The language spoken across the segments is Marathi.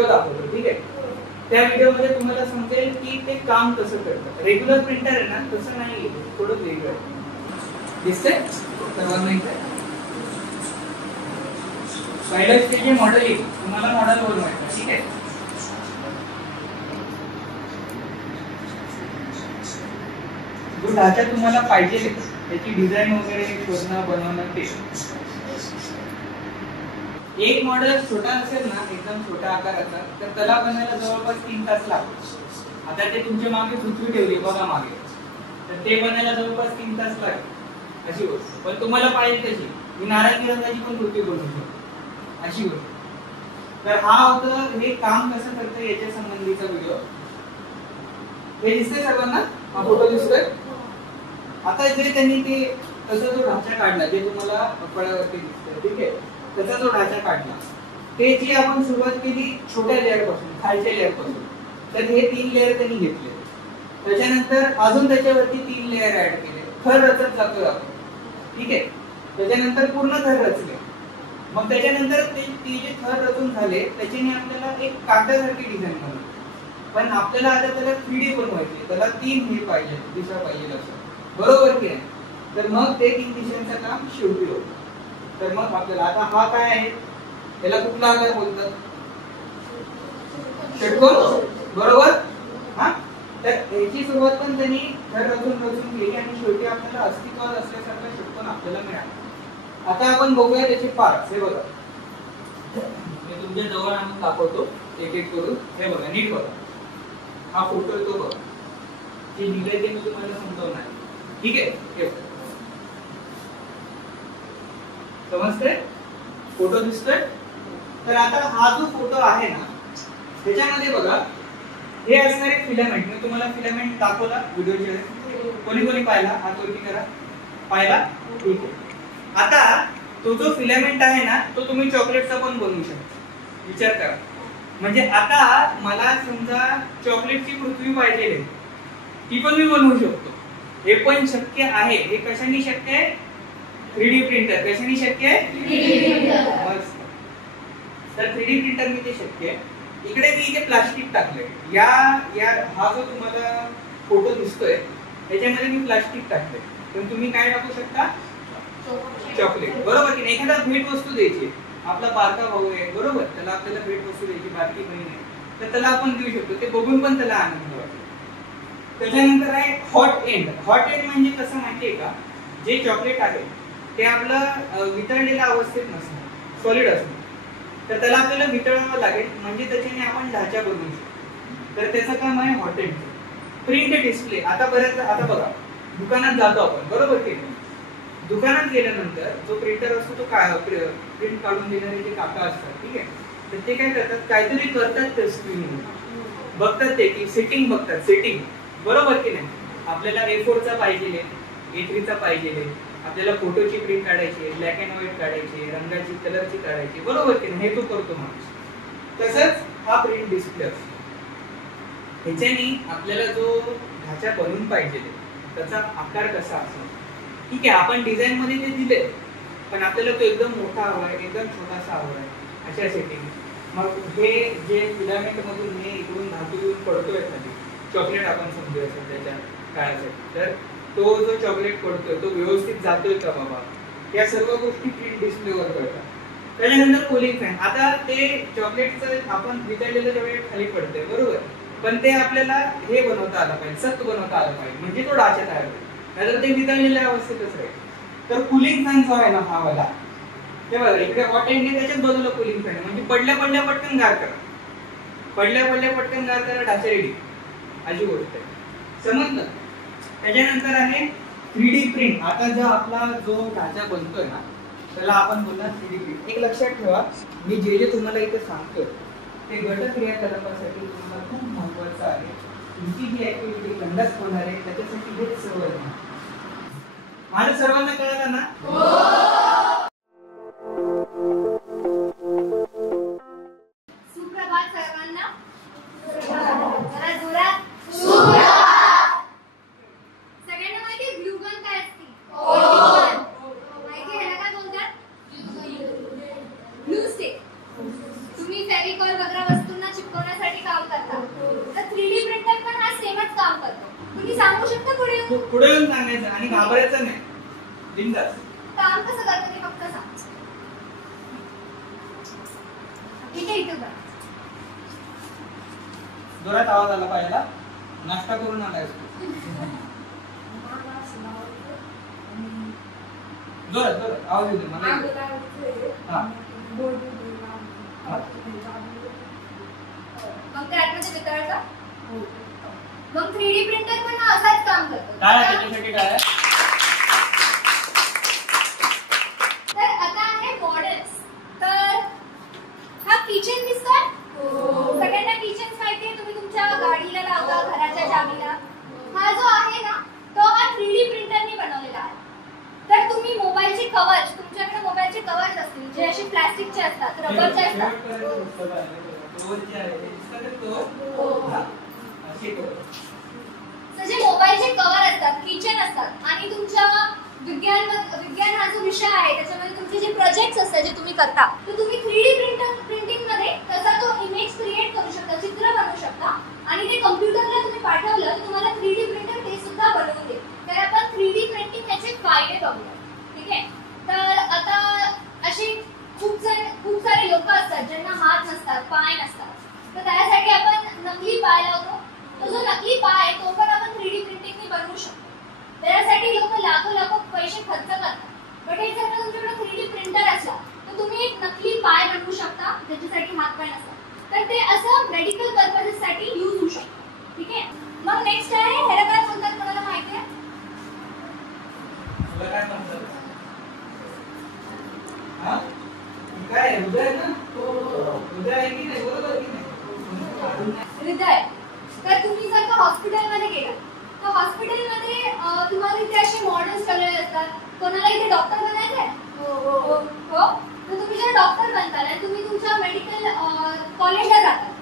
व्हिडिओ दाखवतो, ठीक आहे. त्या व्हिडिओमध्ये तुम्हाला समजेल की ते काम कसं करतं. रेग्युलर प्रिंटर आहे ना तसं नाही, थोडं वेगळं आहे. दिसतंय सर्वांना इथे? पहिलं स्टेज आहे मॉडेलिंग. तुम्हाला मॉडेल बनवायचं, ठीक आहे. जो ढाचा तुम्हाला पाहिजे त्याची डिझाईन वगैरे शोधणं बनवणं ते. एक मॉडेल छोटा असेल ना, एकदम छोट्या आकाराचा, तर त्याला बनायला जवळपास 3 तास लागतात. आता ते तुमच्या मागे पृथ्वी ठेवली बघा मागे, तर ते बनायला जवळपास 3 तास लागतात अशी गोष्ट. पण तुम्हाला पाहिजे तशी मी नारंगी रंगाची पण पृथ्वी बनवू शकतो अशी गोष्ट. तर हा होतं हे काम कसं करतं याच्या संबंधीचा व्हिडिओ. हे दिसतंय सर्वांना? हा फोटो दिसतोय? आता जे त्यांनी ते तसा जो ढाचा काढला जे तुम्हाला फळावरती दिसतंय, ठीक आहे, त्याचा जो ढाचा काढला त्याची आपण सुरुवात केली छोट्या लेअर पासून, खालच्या लेअर पासून. तर हे 3 लेअर त्यांनी घेतले. त्याच्यानंतर अजून त्याच्यावरती 3 लेअर ऍड केले. थर रचत जातोय आपण, ठीक आहे. त्याच्यानंतर पूर्ण थर रचले. मग त्याच्यानंतर ते जे थर रचून झाले त्याच्याने आपल्याला एक कागदासारखी डिझाईन बनवली. पण आपल्याला आता त्याला 3D बनवायची, त्याला 3 हे पाहिजे, दिशा पाहिजे असं, बरोबर की नाही? तर मग ते 3 दिशांचं काम शेवटी होतं. तर मग आपल्याला आता हा काय आहे, याला कुठला आकार बोलतात? षटकोन, बरोबर. हा, तर याची सुरुवात पण त्यांनी थर रचून केली आणि शेवटी आपल्याला अस्तित्वात असल्यासारखा षटकोन आपल्याला मिळाला. आता आपण बघूया त्याचे पार्ट्स. हे बघा, मी तुमच्या जवळ आणून दाखवतो एक एक करून. हे बघा, नीट बघा. हा फोटो आहे तो बघा, जे लिहिलंय ते मी तुम्हाला समजवणार, ठीक आहे. हे बघा, समजतंय? फोटो दिसतोय? तर आता हा जो फोटो आहे ना त्याच्यामध्ये बघा हे असणारे फिलामेंट. मी तुम्हाला फिलामेंट दाखवला व्हिडिओच्या वेळेस. कोणी कोणी पाहिला? हात वरती करा. पाहिला? ठीक आहे. आता तो जो फिलामेंट आहे ना तो तुम्ही चॉकलेटचा पण बनवू शकता. विचार करा. म्हणजे आता मला समजा चॉकलेटची पृथ्वी पाहिजे, ती पण मी बनवू शकतो. हे पण शक्य आहे. हे कशाने शक्य आहे? 3D printer. कशाने शक्य आहे? 3D printer. तर 3D प्रिंटर मी ते शक्य आहे. इकडे मी इथे प्लास्टिक टाकलंय. या हा जो तुम्हाला फोटो दिसतोय त्याच्यामध्ये मी प्लास्टिक टाकलंय. पण तुम्ही काय टाकू शकता? चॉकलेट, बरोबर की नाही? एखादा भेट वस्तू द्यायची, आपला बारका भाऊ आहे, बरोबर, त्याला आपल्याला भेट वस्तू द्यायची, बारकी बहीण आहे, तर त्याला आपण देऊ शकतो. ते बघून पण त्याला आनंद वाटतो. त्याच्यानंतर आहे हॉट एंड. हॉट एंड म्हणजे कसं माहितीये का? जे चॉकलेट आहे ते आपलं वितळलेल्या अवस्थेत नसतं, सॉलिड असतं. तर त्याला आपल्याला वितळावं लागेल, म्हणजे त्याच्याने आपण ढाचा बनवू शकतो. तर त्याचं काम आहे हॉट एंड. Print display. आता बघा, दुकानात जातो आपण, बरोबर की नाही? दुकानात गेल्यानंतर जो प्रिंटर असतो तो काय प्रिंट काढून देणारे जे काका असतात, ठीक आहे, तर ते काय करतात? काहीतरी करतात त्या स्क्रीनवर, बघतात ते की सेटिंग बघतात, सेटिंग, बरोबर की नाही? आपल्याला A4चा पाहिजे, A3चा पाहिजे, आपल्याला फोटोची प्रिंट काढायची, ब्लॅक अँड व्हाईट काढायची, रंगाची, कलरची काढायची, बरोबर की नाही? हे तो करतो माणूस. तसंच हा प्रिंट डिस्प्ले असतो. ह्याच्याने आपल्याला जो ढाचा बनवून पाहिजे त्याचा आकार कसा असेल, ठीक आहे, आपण डिझाईन मध्ये ते दिले, पण आपल्याला तो एकदम मोठा हवाय, एकदम छोटासा हवाय, अशा सेटिंग. मग हे जे फिलामेंट मधून हे इकडून धातू येऊन पडतोय खाली, चॉकलेट आपण समजूया सध्याच्या काळासाठी, तर तो जो चॉकलेट पडतोय तो व्यवस्थित जातोय का बाबा, या सर्व गोष्टी प्रिंट डिस्प्लेवर कळतात. त्याच्यानंतर कूलिंग फॅन. आता ते चॉकलेटचं आपण वितळलेलं चॉकलेट खाली पडतंय, बरोबर, पण ते आपल्याला हे बनवता आलं पाहिजे, सक्त बनवता आलं पाहिजे, म्हणजे तो ढाचा तयार होईल. नाहीतर ते वितळलेल्या अवस्थेतच राहील. तर कूलिंग फॅन जो आहे ना हा वाला, ते बघा इकडे हॉट एंड त्याच्याच बाजूला कूलिंग फॅन, म्हणजे पडल्या पटकन गार करा, पडल्या पटकन गार करा, ढाचा रेडी, अशी गोष्ट आहे. समजलं? त्याच्यानंतर आहे 3D प्रिंट. आता जो आपला जो ढाचा बनतोय ना त्याला आपण बोलणार 3D प्रिंट. एक लक्षात ठेवा, मी जे तुम्हाला इथे सांगतोय ते गट क्रियाकलापासाठी तुम्हाला खूप महत्त्वाचं आहे. तुमची जी ऍक्टिव्हिटी कंडक्ट होणार आहे त्याच्यासाठी हेच सर्व आहे. माझ्या सर्वांना कळलं ना? सुप्रभात सर्वांना. जरा जोरात सुप्रभात. सगळ्यांना माहिती आहे ग्लुगन काय असते? माहिती आहे काय बोलतात? Glue stick. तुम्ही फेविकॉल वगैरे वस्तूंना तुम्ही सांगू शकता पुढे येऊन? पुढे येऊन सांगायचं आणि घाबरायचं नाही. बिनधास्त. काम कसं करता ते फक्त सांग. इथे इथे बघ. जोरात आवाज आला पाहिजे. नाश्ता करून आलाय जोरात जोरात आवाज येतो मला. हा. मग ते आतमध्ये वितळतं. मग 3D प्रिंटर पण असाच काम करतो. काय आहे त्याच्यासाठी काय आहे? तर आता आहे मॉडेल्स. तर हा किचन दिसतोय? सगळ्यांना किचन माहितीये. तुम्ही तुमच्या गाडीला लावता, घराच्या चावीला. हा जो आहे ना तो हा 3D प्रिंटरने बनवलेला आहे. तर तुम्ही मोबाईलचे कव्हर, तुमच्याकडे मोबाईलचे कव्हर असतील जे असे प्लास्टिकचे असतात, रबरचे असतात. जे मोबाईलचे कव्हर असतात, किचन असतात आणि तुमच्या विज्ञान हा जो विषय आहे त्याच्यामध्ये तुमचे जे प्रोजेक्ट्स असतात जे तुम्ही करता, तर तुम्ही 3D प्रिंटिंग मध्ये तसा तो इमेज क्रिएट करू शकता, चित्र बनवू शकता आणि ते कॉम्प्युटरला तुम्ही पाठवलं तर तुम्हाला 3D प्रिंटर ते सुद्धा बनवून देईल. तर आपण 3D प्रिंटिंग याचे फायदे बघूया. ठीक आहे. तर आता अशी खूप सारे लोक असतात ज्यांना हात नसतात, पाय नसतात. तर त्यासाठी आपण नकली पाय लावतो. तो जो नकली पाय आहे तो पण आपण 3D प्रिंटिंगने बनवू शकतो. त्यासाठी लोक लाखो पैसे खर्च करतात. पण हे जर तुमच्याकडे 3D प्रिंटर असला तर तुम्ही एक नकली पाय बनवू शकता ज्याच्यासाठी हात पाय नसतात. तर ते असं मेडिकल पर्पजेस साठी यूज होऊ शकतं. ठीक आहे. मग नेक्स्ट आहे ह्याला काय बोलतात कोणाला माहिती आहे? काय म्हणतात? हा? काय हृदय ना? हृदय आहे की नाही? बरोबर की नाही? हृदय. तर तुम्ही जर का हॉस्पिटलमध्ये गेला तर हॉस्पिटलमध्ये तुम्हाला इथे असे मॉडेल्स ठेवलेले असतात. कोणाला इथे डॉक्टर बनायचं आहे? हो. तर तुम्ही जर डॉक्टर बनताल आणि तुम्ही तुमच्या मेडिकल कॉलेजला जातात,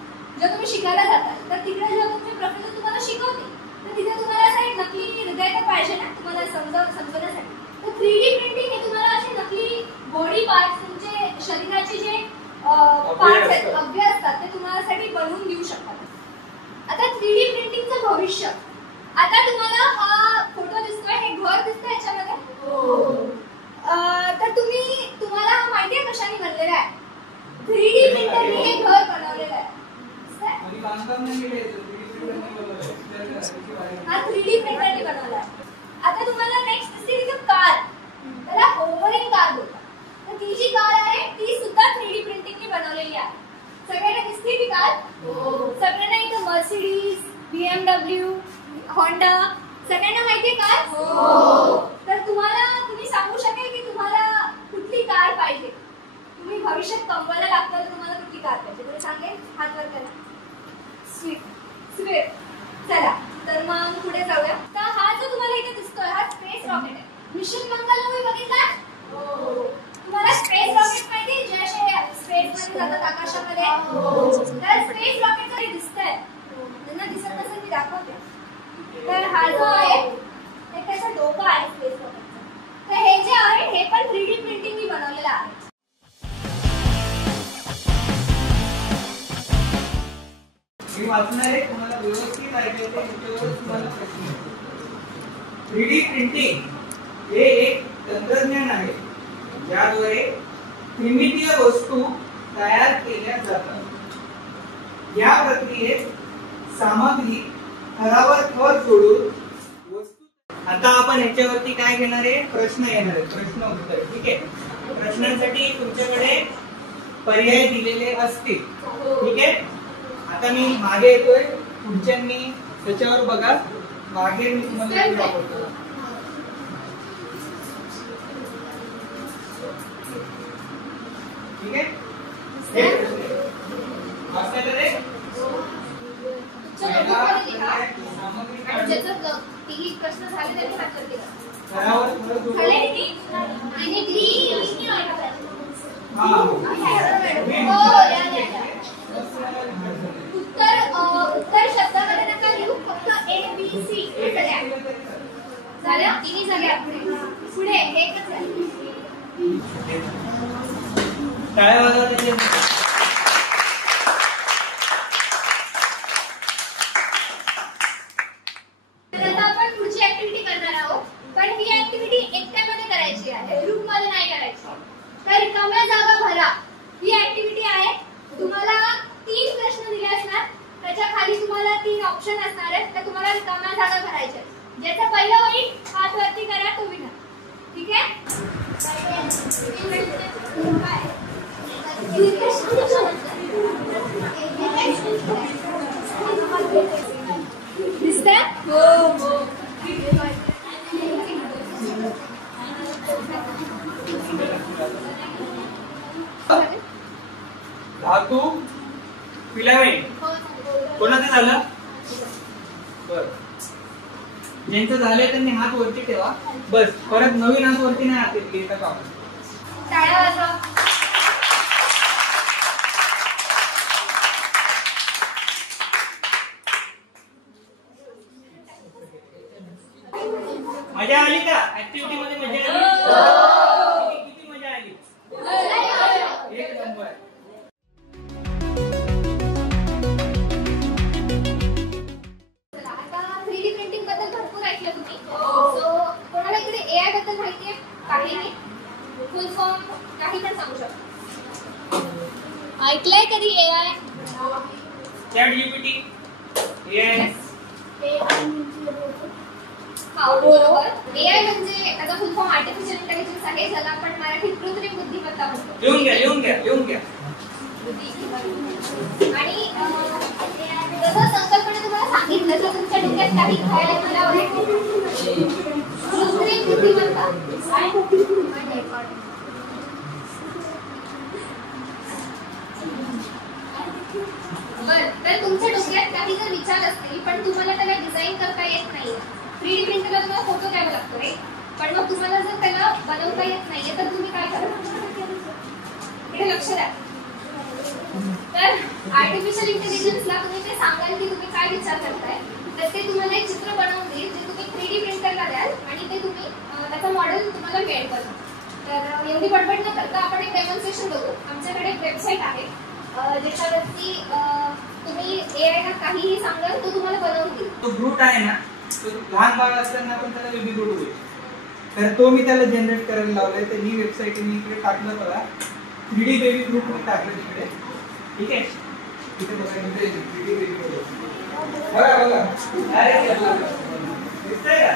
जर तुम्ही शिकायला जाताल तर तिकडे जेव्हा तुमचे प्रोफेसर तुम्हाला शिकवतील तर तिथे तुम्हाला असं एक नकली हृदय तर पाहिजे ना तुम्हाला समजवण्यासाठी. तर 3D प्रिंटिंग हे तुम्हाला असे नकली बॉडी पार्ट्स, तुमचे शरीराचे जे पार्ट्स आहेत, अवयव असतात ते तुम्हालासाठी बनवून देऊ शकतात. आता 3D प्रिंटिंगचं भविष्य. आता तुम्हाला हा फोटो दिसतोय, हे घर दिसतंय याच्यामध्ये? तर तुम्हाला हा माहितीये कशाने बनलेला आहे? 3D प्रिंटरने हे घर बनवलेलं आहे. हा 3D प्रिंटरने बनवला आहे. आता तुम्हाला नेक्स्ट दिसते तिथे कार. त्याला होवरिंग कार बोलतात. तर ती जी कार आहे ती सुद्धा 3D प्रिंटिंगने बनवलेली आहे. सगळ्यांना दिसते ती कार? सगळ्यांना इथं मर्सिडीज, BMW, होंडा सगळ्यांना माहितीये कार? तर तुम्ही सांगू शकाल की तुम्हाला कुठली कार पाहिजे? तुम्ही भविष्यात कमवायला लागतं तर तुम्हाला कुठली कार पाहिजे? तुम्ही सांगेल? हात वर करा. स्विफ्ट. चला तर मग पुढे जाऊया. तर हा जो तुम्हाला इथे दिसतोय हा स्पेस रॉकेट आहे. मिशन मंगल मूवी बघितला? तुम्हाला स्पेस रॉकेट माहिती जे असे स्पेस मध्ये जातात आकाशामध्ये? तर स्पेस रॉकेट जरी दिसतंय त्यांना दिसत नसेल मी दाखवते. तर हा जो आहे एक त्याचा डोका आहे स्पेस रॉकेटचा. तर हे जे आहे हे पण 3D प्रिंटिंगने बनवलेलं आहे. मी वाचणार आहे तुम्हाला व्यवस्थित ऐकायचं त्याच्यावर तुम्हाला प्रश्न. 3D प्रिंटिंग हे एक तंत्रज्ञान आहे ज्याद्वारे त्रिमितीय वस्तू तयार केल्या जातात. या प्रक्रियेत सामग्री थरावर थर जोडून वस्तू. आता आपण याच्यावरती काय घेणार आहे? प्रश्न येणार आहे, प्रश्न उत्तर. ठीक आहे. प्रश्नांसाठी तुमच्याकडे पर्याय दिलेले असतील. ठीक आहे. आता मी मागे येतोय, पुढच्यांनी त्याच्यावर बघा. मागे मी तुम्हाला दाखवतो. ठीक आहे. प्रश्न झाले उत्तर शब्दामध्ये नका लिहू, फक्त ABC झाल्या. तिन्ही झाल्या. पुढे हे एकच आहे. टाळ्या वाजवा. त्याच्या खाली तुम्हाला 3 ऑप्शन असणार आहेत, तर तुम्हाला रिकाम्या जागा भरायच्या. ज्याचा पहिला होईल हात वरती करा, तो विनर. ठीक आहे? दिसतंय? हो. धातू फिलामेंट कोणाचं झालं? बरं, ज्यांचं झालंय त्यांनी हात वरती ठेवा. बस, परत नवीन हात वरती नाही हात घेता का? टाळ्या वाजवा. मजा आली का? ऍक्टिव्हिटी मध्ये मजा आली? किती मजा आली? एक नंबर. आता 3D प्रिंटिंग बद्दल भरपूर ऐकलं तुम्ही. सो कोणाला इकडे AI बद्दल माहिती आहे? काही नाही. फुल फॉर्म काही पण सांगू शकतो. ऐकलंय कधी AI? ChatGPT, AI. बरोबर. AI म्हणजे त्याचा फुल फॉर्म आर्टिफिशियल इंटेलिजन्स आहे, ज्याला आपण मराठीत कृत्रिम बुद्धिमत्ता म्हणतो. लिहून घ्या. आणि जसं संकल्पना तुम्हाला सांगितलं, तर तुमच्या डोक्यात काही खायला मला कृत्रिम बुद्धिमत्ता बरं, तर तुमच्या डोक्यात काही जर विचार असतील पण तुम्हाला त्याला डिझाईन करता येत नाही. 3D प्रिंटरला तुम्हाला फोटो द्यावा लागतो रे, पण मग तुम्हाला जर त्याला बनवता येत नाहीये तर तुम्ही काय कराल? इकडे लक्ष द्या. तर आर्टिफिशियल इंटेलिजन्सला तुम्ही ते सांगाल की तुम्ही काय विचार करताय, तर ते तुम्हाला एक चित्र बनवून देईल, जे तुम्ही 3D प्रिंटरला द्याल आणि ते तुम्ही त्याचा मॉडेल तुम्हाला मेड करता. तर एवढी बडबड न करता आपण एक डेमॉन्स्ट्रेशन बघू. आमच्याकडे एक वेबसाईट आहे ज्याच्यावरती तुम्ही AI ला काहीही सांगाल तो तुम्हाला बनवून देईल. तो ग्रूट आहे ना, तो लहान बाळ असताना आपण त्याला बेबी ग्रूट होईल, तर तो मी त्याला जनरेट करायला लावलाय. तर ही वेबसाईट मी इकडे टाकलं बघा, 3D बेबी ग्रूट मी टाकलं तिकडे. ठीक आहे, तिथे बघा, 3D बेबी ग्रूट बघा दिसतंय का?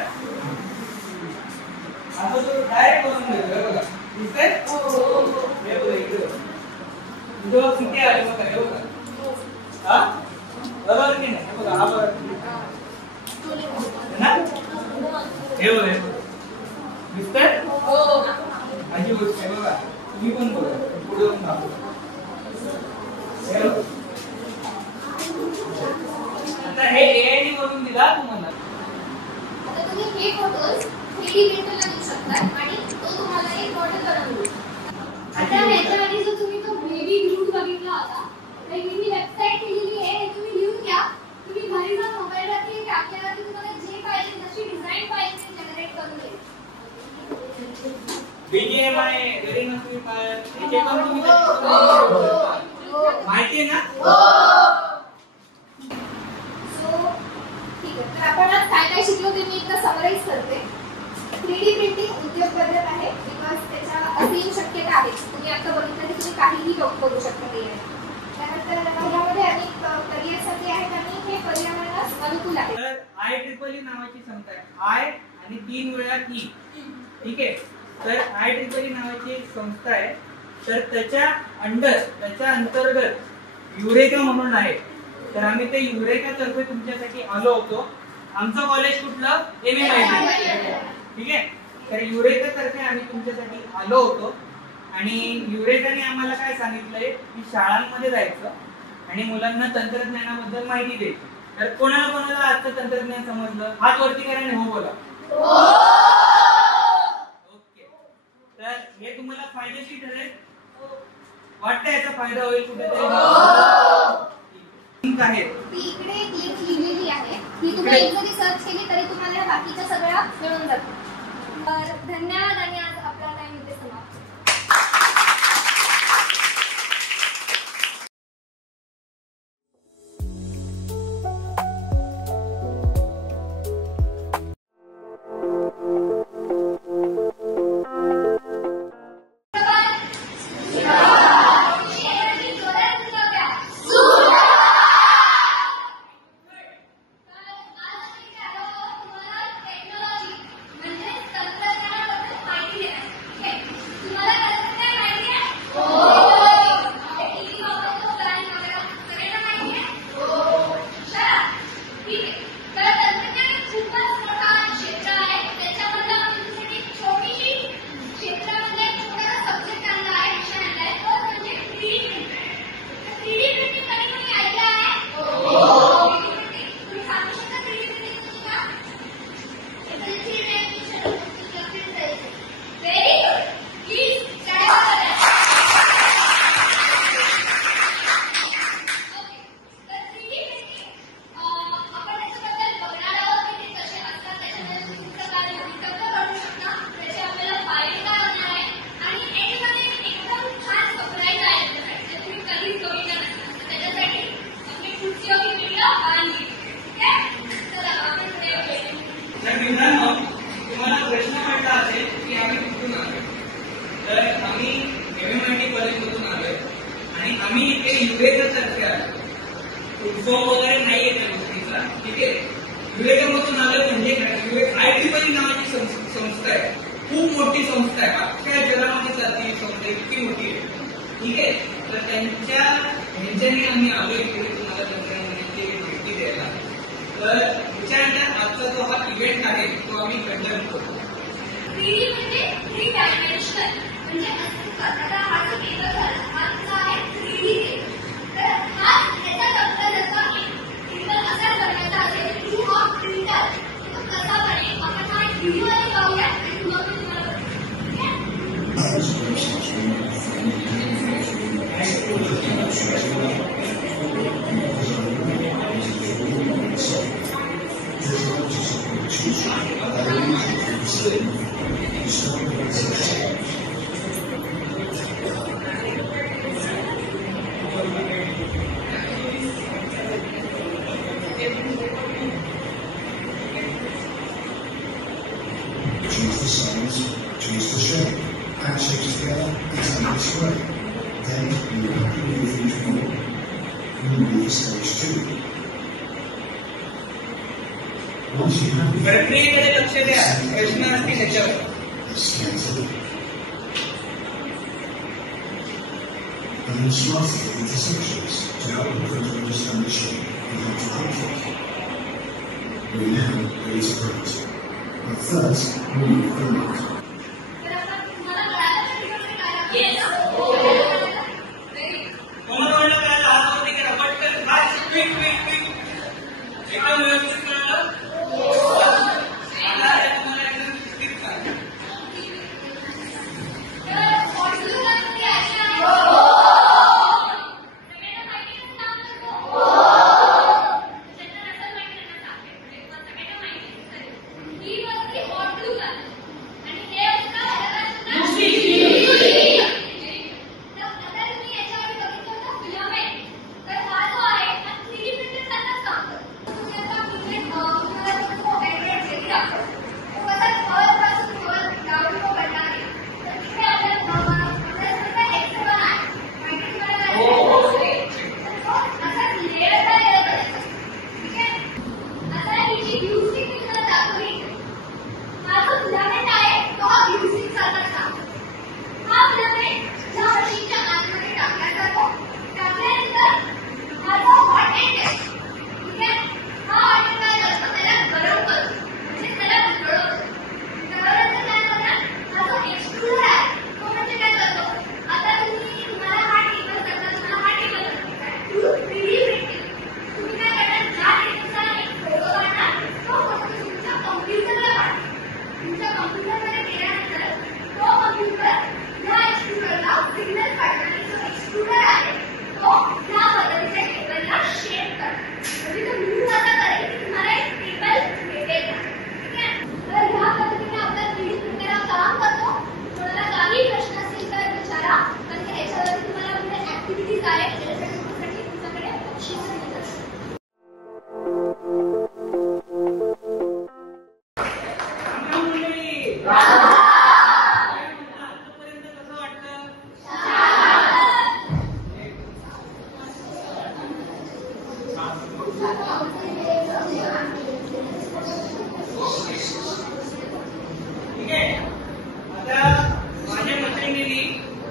आता तो डायरेक्ट बनवून देतोय बघा. दिसतंय? हे बघा इकडे जो किती आले बघा. हे बघा, हा बरोबर की नाही? हे बघा, हा बघा ना, हे बघा दिसतंय? माझी गोष्ट आहे बघा. तुम्ही पण बघा, पुढे जाऊन दाखवा. आता हे AI ने बनवून दिला तुम्हाला. आता तुम्ही हे फोटोज 3D प्रिंटरला देऊ शकता आणि तो तुम्हाला एक मॉडेल बनवून देईल. आता ह्याच्या आधी जो तुम्ही तो बेबी ग्रूट बघितला होता, तर मी वेबसाईट केलेली आहे, हे तुम्ही लिहून घ्या. तुम्ही घरी जाऊन मोबाईलवरती टाकल्यावरती तुम्हाला जे पाहिजे जशी डिझाईन पाहिजे ते जनरेट करून देईल. BGMI व्हेरी मच हे पण तुम्ही माहिती आहे ना? सो ठीक आहे, तर आपण आज काय काय शिकलो ते मी एकदा समराईज करते. 3D प्रिंटिंग उद्योग पद्धत आहे, बिकॉज त्याच्या असीम शक्यता आहेत. तुम्ही आता बघितलं की तुम्ही काहीही करू शकता ते. त्यानंतर यामध्ये अनेक करिअरसाठी आहेत आणि हे पर्यावरणास अनुकूल आहे. तर IEEE नावाची संस्था आहे, I आणि 3 वेळा E. ठीक आहे, तर IEEE नावाची एक संस्था आहे. तर त्याच्या अंतर्गत युरेका म्हणून आहे. तर आम्ही ते युरेका तर्फे तुमच्यासाठी आलो होतो. आमचं कॉलेज कुठलं? MMIT. ठीक आहे, तर युरेका तर्फे आम्ही तुमच्यासाठी आलो होतो आणि युरेकाने आम्हाला काय सांगितलंय की शाळांमध्ये जायचं आणि मुलांना तंत्रज्ञानाबद्दल माहिती द्यायची. तर कोणाला आजचं तंत्रज्ञान समजलं? हात वरती करा आणि हो बोला. ओके, तर हे तुम्हाला फायदेशीर ठरेल वाटतं? याचा फायदा होईल कुठेतरी? लिंक आहे इकडे एक लिंक लिहिलेली आहे, ही तुम्ही एक जरी सर्च केली तरी तुम्हाला बाकीच्या सगळ्या मिळून जातं. तर धन्यवाद आणि आज आपला टाइम इथे समाप्त. खुर्ची होगी वीडियो आएंगी ठीक है चला आपण पुढे गेले तर मित्रांनो तुम्हाला प्रश्न पडला असेल की आम्ही कुठून आलो तर आम्ही एमएमआयटी कॉलेजमधून आलोय आणि आम्ही इथे युएच्या तर्फे आलो फॉर्म वगैरे नाहीये त्या गोष्टीचा ठीक आहे युएमधून आलं म्हणजे IEEE नावाची संस्था आहे खूप मोठी संस्था आहे अख्ख्या जगामध्ये चालते ही संस्था इतकी मोठी आहे ठीक आहे तर ह्यांच्याने आम्ही आलो इकडे तुम्हाला तंत्रज्ञानाची माहिती द्यायला तर त्याच्यानंतर आजचा जो हा इव्हेंट आहे तो आम्ही कंडक्ट करतो 3D म्हणजे 3 डायमेन्शनल म्हणजे आता हा जो पेपर झाला हा आहे 3D तर हा त्याचा तंत्र जसा टेबल असा बनवायचा असेल की हा प्रिंटर तो कसा बनेल आपण हा व्हिडिओ मध्ये पाहूया आणि मग मी तुम्हाला choose the size, choose the shape, add shapes together, exactly this way. Then you have to move each one. You move stage 2. Once you have the प्रक्रियेकडे लक्ष द्या प्रश्न असतील त्याच्यावर stencil, and then slice it into sections to help the printer understand the shape and how to cut it. We now ready to print. But first, we need to filament. तुम्हाला कळालं का व्हिडिओ काय येस तुम्हाला वाटलं काय हात होते की पटकन काय क्विक क्विक क्विक एकदम व्यवस्थित कळलं आता तुम्हाला एकदम स्किप करा तर ऑडिओ मध्ये ऐकणार आहे सगळ्यांना माहिती आहे का त्यांना असं माहिती आहे का सगळ्यांना माहिती आहे ही वरती ऑडिओ आणि हे असतं तर आता तुम्ही याच्यावर बघितलं ना फिलामेंट तर हा जो आहे हा 3D प्रिंटर सारखाच काम करतो तुम्ही आता Android घेतला तो कसा थोडापासून थोडा डाऊन लो करणार आहे तर तिथे आपल्याला एक्सेल आहे असा लेअरचा लेअर करायचा ठीक आहे आता ही जी म्युझिक मी तुम्हाला दाखवली हा जो फिलामेंट आहे तो हा म्युझिक सारखाच काम करतो हा फिलामेंट ज्या मशीनच्या आतमध्ये टाकला जातो टाकल्यानंतर हा जो हॉट एंड आहे ठीक आहे हा हॉट एंड काय करतो त्याला गरम करतो म्हणजे त्याला उकळवतो त्यानंतर काय करणार हा जो एक्सट्रुडर आहे तो म्हणजे काय करतो आता तुम्हाला हा टेबल करता तुम्हाला हा टेबल 3D प्रिंटिंग तुम्ही काय करणार ज्या टेबलचा एक फोटो काढणार तो फोटो तुमच्या कॉम्प्युटरला काढणार तुमच्या कॉम्प्युटरमध्ये गेल्यानंतर तो कॉम्प्युटर या एक्सट्रुडरला सिग्नल पाठवणार आणि जो एक्सट्रुडर आहे तो या पद्धतीच्या टेबलला शेप करणार म्हणजे तो मूव्ह असा करेल की तुम्हाला एक टेबल भेटेल ठीक आहे तर ह्या पद्धतीने आपला 3D प्रिंटर काम करतो तुम्हाला काही प्रश्न असतील तर विचारा कारण की याच्यावरती तुम्हाला पुढे ऍक्टिव्हिटीज आहेत त्याच्यासाठी तुमच्याकडे बक्षीस मिळत असतं आतापर्यंत कसं वाटतं ठीक आहे आता माझ्या मैत्रिणींनी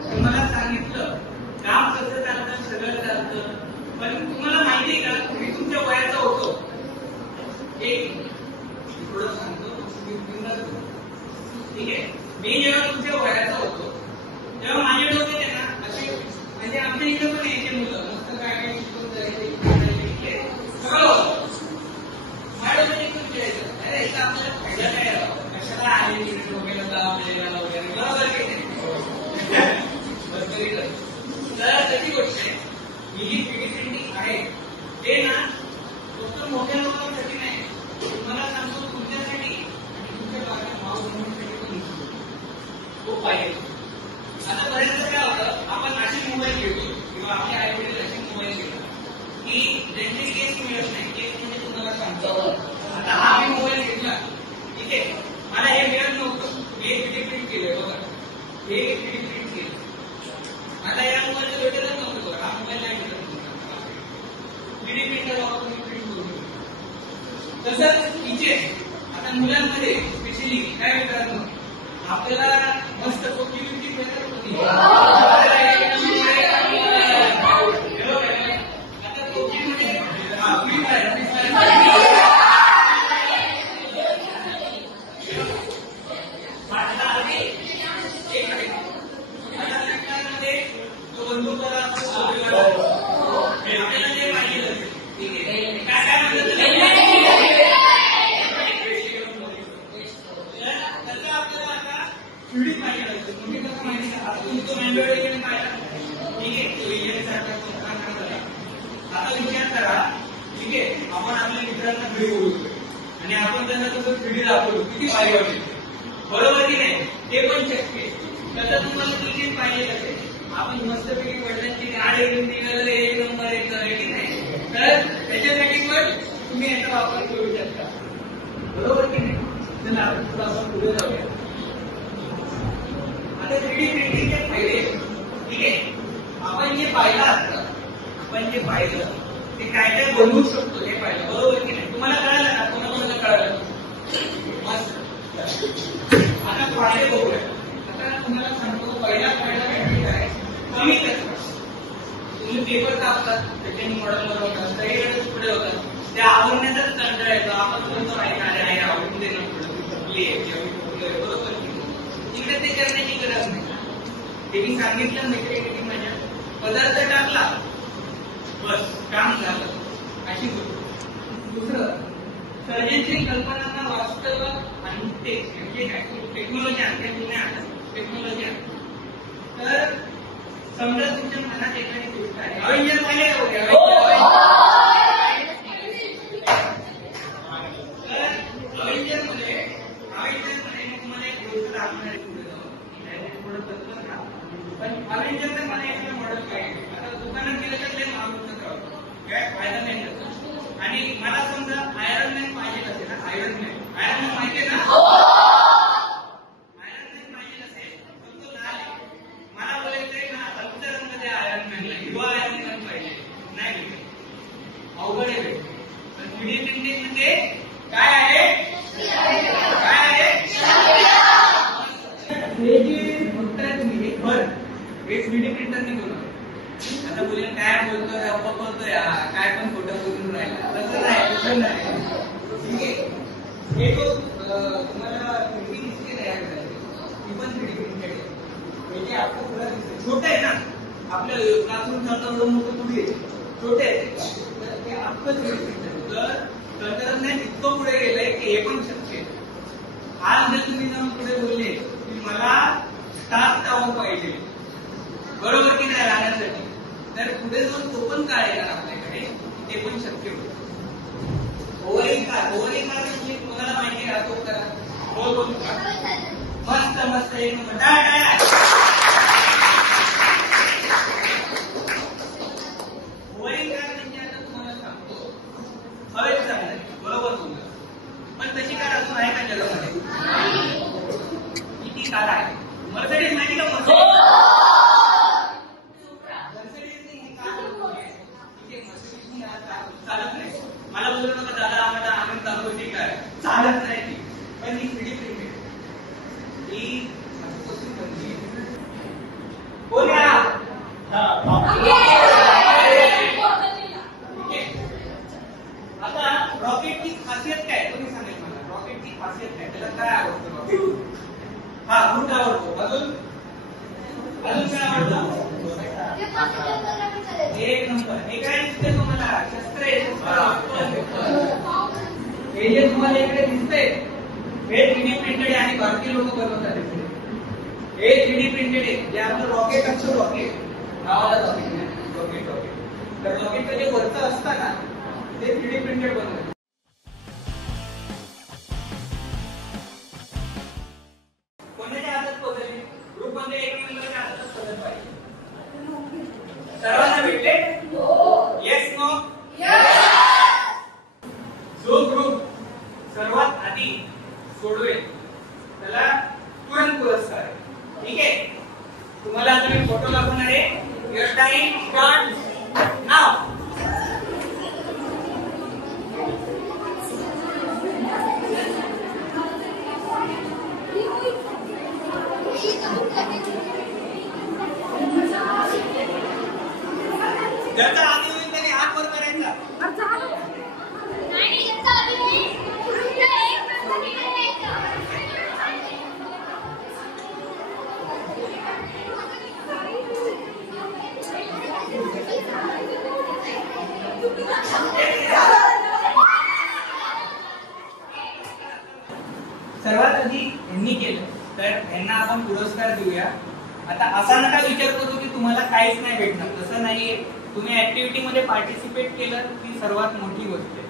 तुम्हाला सांगितलं काम कसं चालतं सगळं चालतं पण तुम्हाला माहिती आहे का मी तुमच्या वयाचा होतो एक थोडं सांगतो ठीक आहे मी जेव्हा तुमच्या वयाचा होतो तेव्हा माझे डोके आहे ना असे म्हणजे आमच्या इकडे पण यायचे मुलं मस्त काय काय शिकून जायचे माझ्या डोक्यात एकदम फिरायचं अरे इथं आपल्याला फायदा काय राहावं कशाला आले डोक्याला दाब वगैरे बरोबर की नाही मिळत नाही ते म्हणजे तुम्हाला सांगतो. आता हा मी मोबाईल घेतला, ठीक आहे, मला हे मिळत नव्हतं, हे 3D प्रिंट केलंय बघा, हे 3D प्रिंट केलं. आता या मोबाईलचं भेटतच नव्हतं बघा, हा मोबाईल नाही भेटत. 3D प्रिंटर वापरून प्रिंट करू शकतो. तसंच इथे आता मुलांमध्ये स्पेशली काय मित्रांनो, आपल्याला मस्त कोटी भेटत होती. आता कोटीमध्ये तो बंदूक आपल्याला जे पाहिजे काय म्हणतात थ्रीडी पाहिजे असतं. तुम्ही कसं माहिती का, तुमचं मॅन्युअल पाहिला, ठीक आहे, तो इंजिनिअर सारखा. आता विचार करा, ठीक आहे, आपण आपल्या मित्रांना व्हिडिओ बोलतोय आणि आपण त्यांना तसं 3D दाखवतो, किती भारी वाटेल, बरोबर की नाही? ते पण शक्य आहे. तसं तुम्हाला क्रिकेट पाहिजे असेल, आपण मस्तपैकी वडिलांची गाडी घेऊन निघालं, एक नंबर एक आहे की नाही? तर त्याच्यासाठी पण तुम्ही याचा वापर करू शकता, बरोबर की नाही? चला आपण पुढे जाऊया. आता 3D प्रिंटिंगचे फायदे, ठीक आहे, आपण जे पाहिलं असतं, आपण जे पाहिलं ते काय काय बनवू शकतो हे पाहिलं, बरोबर की नाही? तुम्हाला कळालं ना, कोणाकोणाला कळालं? मस्त. आता फायदे बघूया. आता तुम्हाला सांगतो, पहिला फायदा काय, कमी कचरा. तुम्ही पेपर कापतात, त्याच्यानी मॉडेल बनवतात, काही वेळेस पुढे होतात, त्या आवडण्याचाच कंटाळा येतो. आपण बोलतो आहे आवडून देणं बरोबर, तिकडे ते करण्याची गरज नाही. ते मी सांगितलं मैत्रिणी माझ्या, पदार्थ टाकला बस काम झालं, अशी गोष्ट. दुसरं, सर्जनशील कल्पनांना वास्तव आणि टेक्स्ट म्हणजे काय, टेक्नॉलॉजी आणते, जुन्या टेक्नॉलॉजी आणते. तर समजा तुमच्या मनात एखादी गोष्ट आहे, अवेंजर पाहिजे का होते, तर अवेंजर मध्ये तुम्हाला एक गोष्ट दाखवणार आहे पुढे जाऊन, थोडं बदलत राहा. पण अवेंजरचं मला एक मॉडेल पाहिजे. आता दुकानात गेलं तर ते मागूनच राहतो, काय फायदा नाही करतो. आणि मला समजा आयरन मॅन पाहिजे असेल ना, आयरन मॅन माहितीये ना, आयरन मॅन पाहिजे असेल पण तो लाल आहे, मला बोलायचंय ना हलक्या रंगामध्ये आयरन मॅनला हिरवा आयरन मॅन पाहिजे, नाही भेटेल, अवघड आहे भेटेल. पण 3D प्रिंटिंग म्हणजे काय आहे, काय आहे, हे जे बघताय तुम्ही हे घर, हे 3D प्रिंटरने बनवलं. आता बोलले काय बोलतोय, अप्पा बोलतोय, काय पण खोटं बोलून राहिला, तसं नाही, तसं नाही, ठीक आहे. हे जो तुम्हाला प्रिंटिंग दिसते तयार करायची, ती पण 3D प्रिंटेड आहे. हे जे आपलं पुढे दिसते छोटं आहे ना, आपल्या क्लासरूम चालतं मोठं पुढे छोटे आहे, तर ते आपलं 3D प्रिंटर. तर तंत्रज्ञान इतकं पुढे गेलंय की हे पण शक्य आहे. आज जर तुम्ही जाऊन पुढे बोलले की मला स्टाफ टावर पाहिजे, बरोबर की नाही, राहण्यासाठी, तर पुढे जाऊन तो पण काय येणार आपल्याकडे, ते पण शक्य होतं. ओव्हरिंग कार म्हणजे तुम्हाला माहिती राहतो करा, बोल बोल मस्त मस्त एक नंबर. ओव्हरिंग कार म्हणजे आता तुम्हाला सांगतो, हवेत चालणार, बरोबर बोलला, पण तशी कार अजून आहे का जगामध्ये? किती कार आहे? मर्सिडीज माहिती का? चालत नाही. मला बोलू नका दादा, आम्हाला आनंद दाखव, ठीक आहे, चालत नाही ती, पण ही 3D प्रिंटेड ही कशी बनली, बोला. आता रॉकेटची खासियत काय, तुम्ही सांगेल मला, रॉकेटची खासियत काय, त्याला काय आवडतं रॉकेट? हा, रूट आवडतो, अजून काय आवडतं? एक नंबर. हे काय दिसतंय तुम्हाला, शस्त्र आहे, हे जे तुम्हाला इकडे दिसतंय हे 3D प्रिंटेड आहे आणि भारतीय लोक बनवतात. हे 3D प्रिंटेड आहे, जे आपलं रॉकेट असतं, रॉकेट नावाला रॉकेट, तर रॉकेटचं जे वरचं असतं ना ते 3D प्रिंटेड बनवतात. कोणाच्या हातात पोहोचली, ग्रुपमध्ये एक मेंबरच्या हातात पोहोचत पाहिजे. सर्वांना भेटले? Yes no? कधी यांनी केलं तर यांना आपण पुरस्कार देऊया. आता असा नका विचार करू की तुम्हाला काहीच नाही भेटणार, तसं नाहीये. तुम्ही ऍक्टिव्हिटी मध्ये पार्टिसिपेट केलं ती सर्वात मोठी गोष्ट आहे.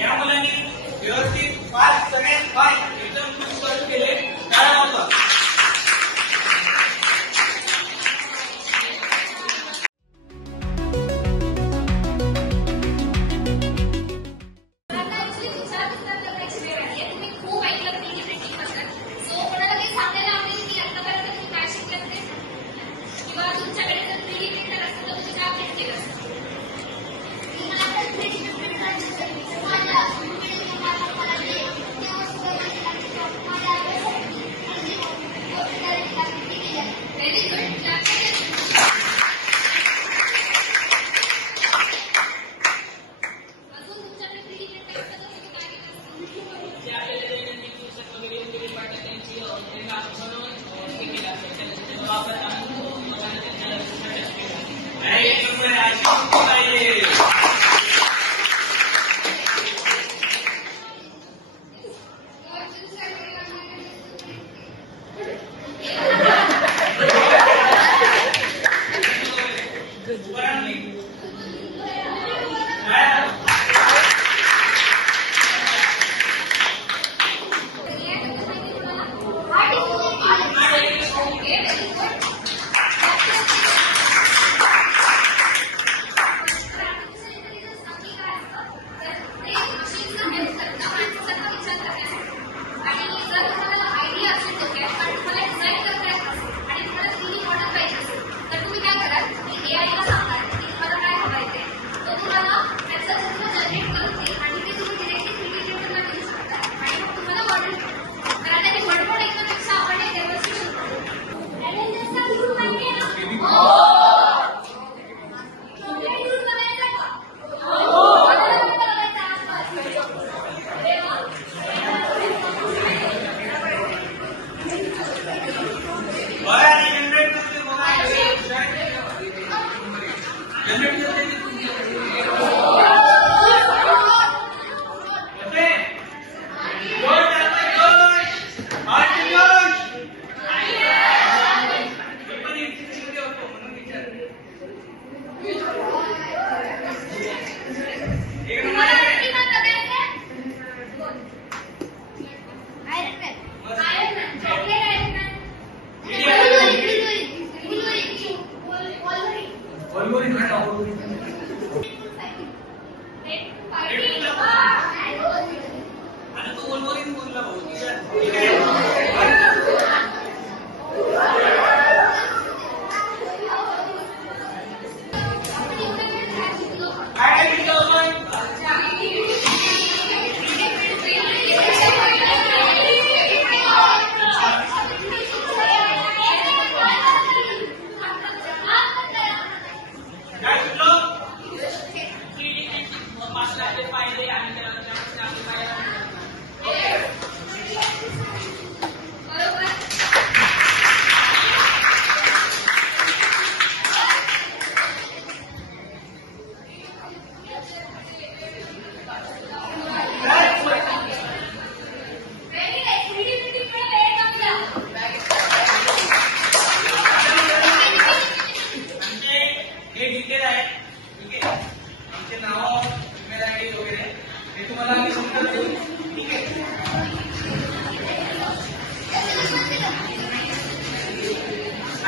या मुलांनी व्यवस्थित 5 सगळ्यात 5 एकदम सुरू केले. टाळ्या वाजवा.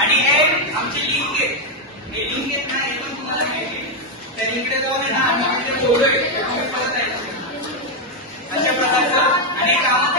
आणि हे आमची लिंक आहे, हे लिंक आहे ना, हे पण तुम्हाला माहिती आहे. त्या लिंककडे जाऊन आहे ना, आम्ही तिथे बोललोय, अशा प्रकारचं अनेक कामं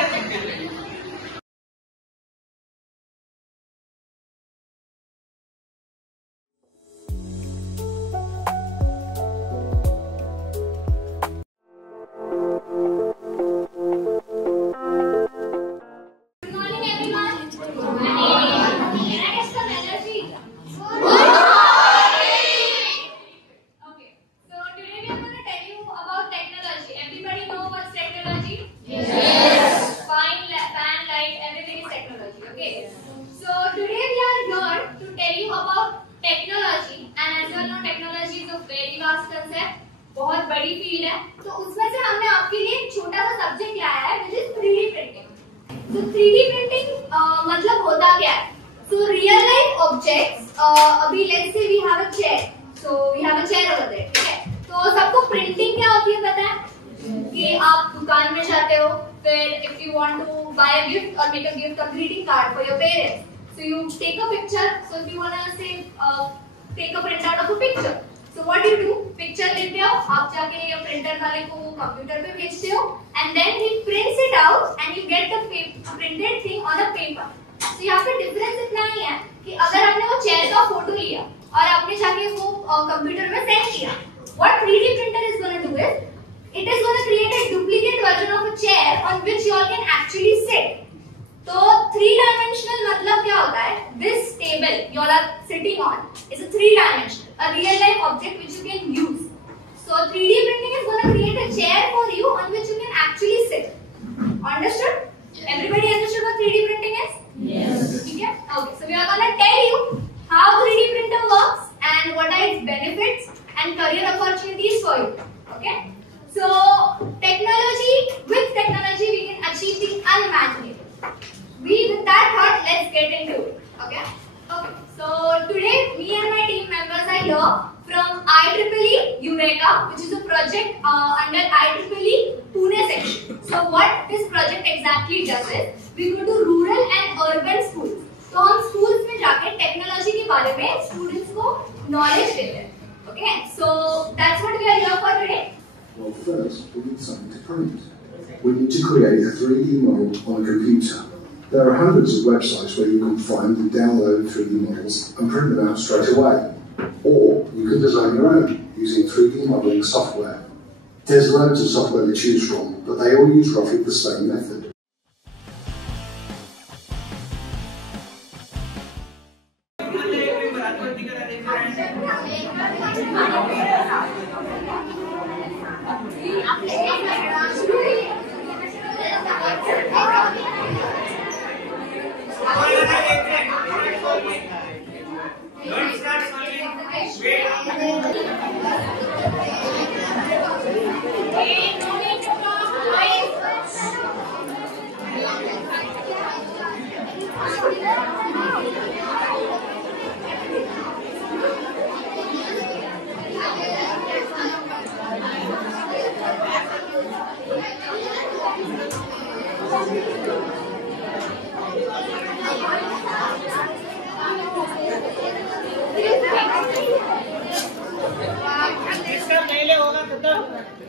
So 3D printing मतलब होता क्या है? So real life objects, अभी let's say we have a chair. So we have a chair over there, ठीक है? तो सबको printing क्या होती है पता है? कि आप दुकान में जाते हो, फिर if you want to buy a gift or make a gift or greeting card for your parents, so you take a picture. So if you wanna say take a print out of a picture, so what you do? Picture लेते हो, आप जाके printer वाले को computer पे भेजते हो, and then he prints it out and you get the printed thing on a paper. So यहाँ पे difference इतना ही है कि अगर आपने वो chair का photo लिया और आपने जाके वो computer में send किया, what 3D printer is gonna do is it is going to create a duplicate version of a chair on which you all can actually sit. तो 3-dimensional मतलब क्या होता है? This table you all are sitting on is a 3-dimensional, a real life object which you can use. So 3D printing is going to create a chair for you on which you can actually sit. Understood? Everybody understood what 3D printing is? Yes. Okay. Okay. So we are going to tell you how 3D printer works and what are its benefits and career opportunities for you. Okay. So with technology we can achieve the unimaginable. With that thought, let's get into it. Okay. Okay. So today me and my team members are here from IEEE Eureka, which is a project under IEEE Pune section. So what this project exactly does is we go to rural and urban schools. तो हम schools में जाके technology के बारे में students को knowledge देते हैं. Okay. So that's what we are here for today. Well, first, we need something to print. We need to create a 3D model on a computer. There are hundreds of websites where you can find and download 3D models and print them out straight away. Or you can design your own using 3D modeling software. There's loads of software to choose from, but they all use roughly the same method.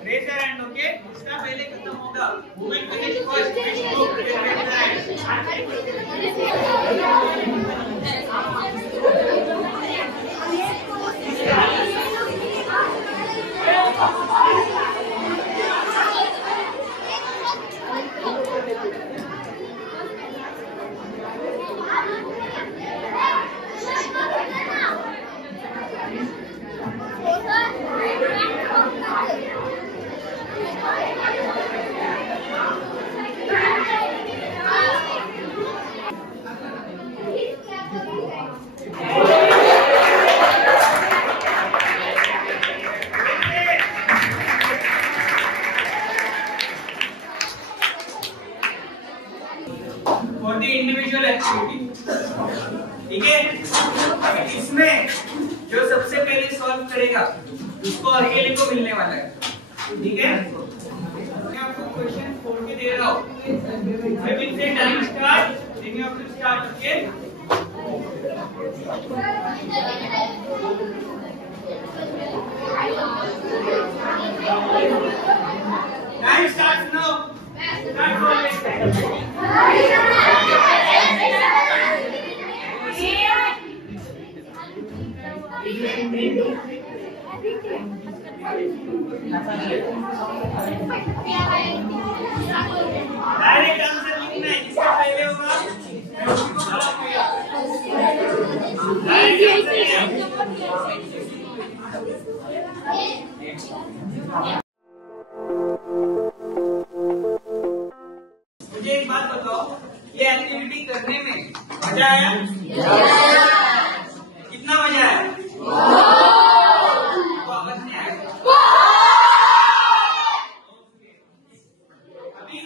Raise your hand, okay? इसका पहले खत्म होगा. Women finish first. Which group will for the individual activity. ठीक है? अभी इसमें जो सबसे पहले सॉल्व करेगा उसको अकेले को मिलने वाला है. ठीक है? मैं आपको क्वेश्चन 4 के दे रहा हूँ. I will say time start, then you have to start. Okay? Time starts now. Start for direct answer लिखना है. जिसका पहले होगा उसको खराब किया. डायरेक्ट मुझे एक बात बताओ, ये एक्टिविटी करने में मजा आया? कितना मजा आया? वापस नहीं आया. अभी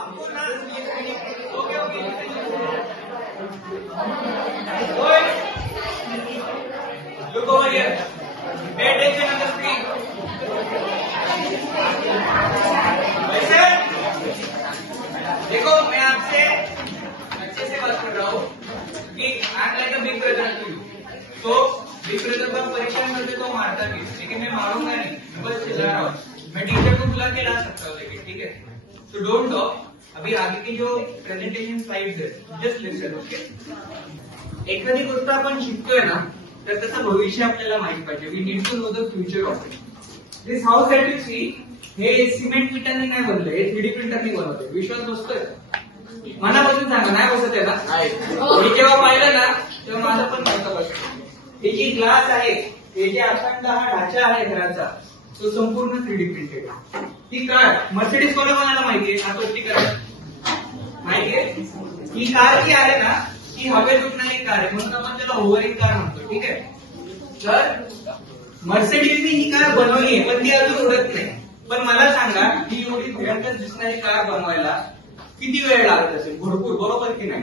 आपको ना मैं मारूंगा नहीं, मैं बस चिल्ला रहा हूँ, मैं टीचर को बुला के ला सकता हूँ लेकिन, ठीक है? तो डोंट टॉक, अभी आगे की जो प्रेझेंटेशन स्लाइड्स आहेत जस्ट लिसन, ओके? एखादी गोष्ट आपण शिकतोय ना तर त्याचं भविष्य आपल्याला माहित पाहिजे. We need to know the future of it. This house that you see, हे सिमेंट विटांनी नाही बनलं, हे 3D प्रिंटरनी बनवलंय. विश्वास बसतोय? मनापासून सांगा, नाही बसत आहे ना? मी जेव्हा पाहिलं ना तेव्हा माझं पण माहिती बसतं. हे जी ग्लास आहे, हे जे अखंड हा ढाचा आहे घराचा, तो संपूर्ण 3D प्रिंटेड. ही कार मर्सिडीज कोणाला माहितीये? स्पष्टीकरण माहितीये? ही कार जी आहे ना ही हवेत उडणारी कार आहे, म्हणून आपण त्याला होवरिंग कार म्हणतो, ठीक आहे? तर मर्सिडीजने ही कार बनवली आहे पण ती अजून उडत नाही. पण मला सांगा ही एवढी भयंकर दिसणारी कार बनवायला किती वेळ लागत असेल? भरपूर, बरोबर की नाही?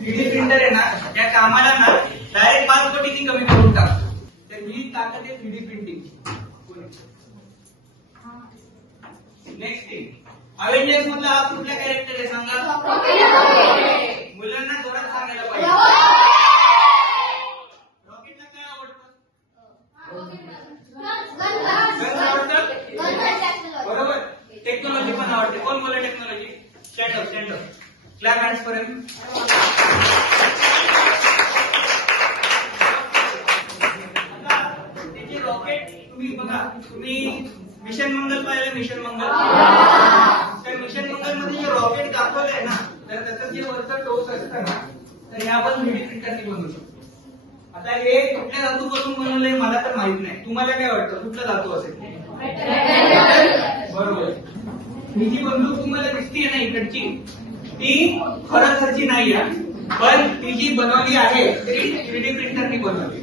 3D प्रिंटर आहे ना त्या कामाला ना डायरेक्ट 5 पटीने कमी करून टाकतो. तर ही ताकद आहे 3D printing. Next thing, Avengers मधला हा कुठला कॅरेक्टर आहे सांगा? मुलांना जोरात सांगायला पाहिजे. रॉकेटला काय आवडतं? बरोबर. टेक्नॉलॉजी पण आवडते. कोण बोला technology? Stand up, stand up. Clap hands पर्यंत. त्याचे रॉकेट तुम्ही बघा, तुम्ही मिशन मंगल पाहिलं? मिशन मंगल, त्या मिशन मंगल मध्ये जे रॉकेट दाखवलंय ना तर त्याचं जे वरचं टोच असतं ना तर हे आपण 3D प्रिंटरने बनवू शकतो. आता हे कुठल्या धातूपासून बनवलंय मला तर माहित नाही, तुम्हाला काय वाटतं कुठला धातू असेल? बरोबर. ही जी बंदूक तुम्हाला दिसतीये ना इकडची ती खरंच नाही आहे, पण ती जी बनवली आहे ती 3D प्रिंटरने बनवली.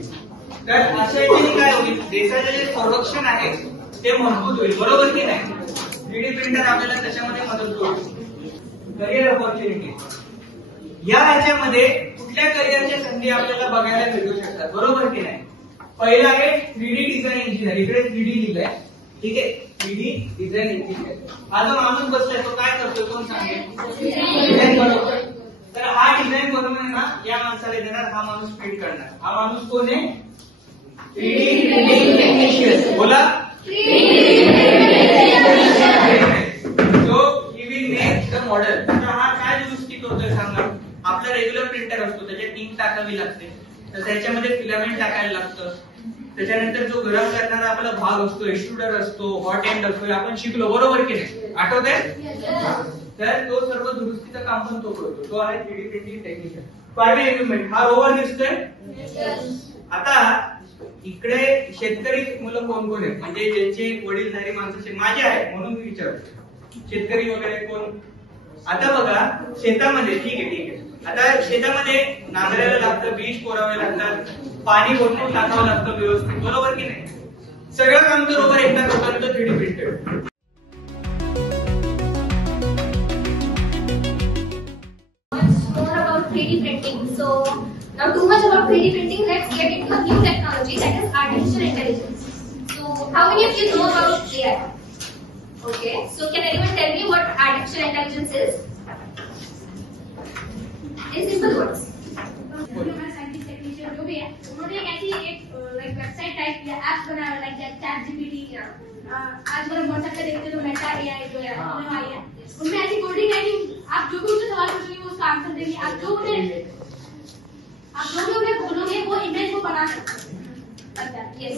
तर अशा याच्याने काय होईल? देशाचे जे संरक्षण आहे ते मजबूत होईल, बरोबर की नाही? 3D प्रिंटर आपल्याला त्याच्यामध्ये मदत करू. करिअर ऑपॉर्च्युनिटी, या ह्याच्यामध्ये कुठल्या करिअरच्या संधी आपल्याला बघायला भेटू शकतात, बरोबर की नाही? पहिला आहे 3D डिझाईन इंजिनियर. इकडे 3D लिहिलंय, ठीक आहे? 3D design engineer. हा जो माणूस बसलाय तो काय करतोय कोण सांगेल? डिझाईन बनवतोय. तर हा डिझाईन बनवणार ना या माणसाला देणार, हा माणूस प्रिंट करणार. हा माणूस कोण आहे? 3D printing technician. बोला. मॉडेल. हा काय दुरुस्ती करतोय सांगा? आपला रेग्युलर प्रिंटर असतो त्याच्यात इंक टाकावी लागते, तर त्याच्यामध्ये फिलामेंट टाकायला लागतं. त्याच्यानंतर जो गरम करणारा आपला भाग असतो, एक्सट्रुडर असतो, हॉट एंड असतो, आपण शिकलो, बरोबर की नाही? आठवतंय? तर तो सर्व दुरुस्तीचं काम पण तो करतो. तो आहे 3D printing technician. Farming equipment, हा रोवर दिसतोय. आता इकडे शेतकरी मुलं कोण कोण आहेत? म्हणजे ज्यांचे वडीलधारी माणसं माझे आहेत म्हणून मी विचारतो, शेतकरी वगैरे कोण? आता बघा शेतामध्ये, ठीक आहे, आता शेतामध्ये नांगरायला लागतं, बीज पोरावे लागतात, पाणी भरपूर टाकावं लागतं व्यवस्थित, बरोबर की नाही? सगळं काम तर रोवर एकदा करतो, 3D printed. More about 3D printing. So now too much about 3D printing. Let's get into a new technology that is artificial intelligence. So how many of you know about AI? Okay, so can anyone tell me what artificial intelligence is? In simple words. Scientist technician जो भी है उन्होंने एक ऐसी लाइक वेबसाइट टाइप या ऐप बनाया लाइक ChatGPT या आजकल व्हाट्सएप पे देखते तो मेटा AI जो है उन्होंने आई है, उनमें ऐसी कोडिंग है कि आप जो भी उनसे सवाल पूछोगे वो उसका आंसर देंगे. आप जो भी उन्हें बोलोगे वो इमेज को बना सकते हैं. Yes.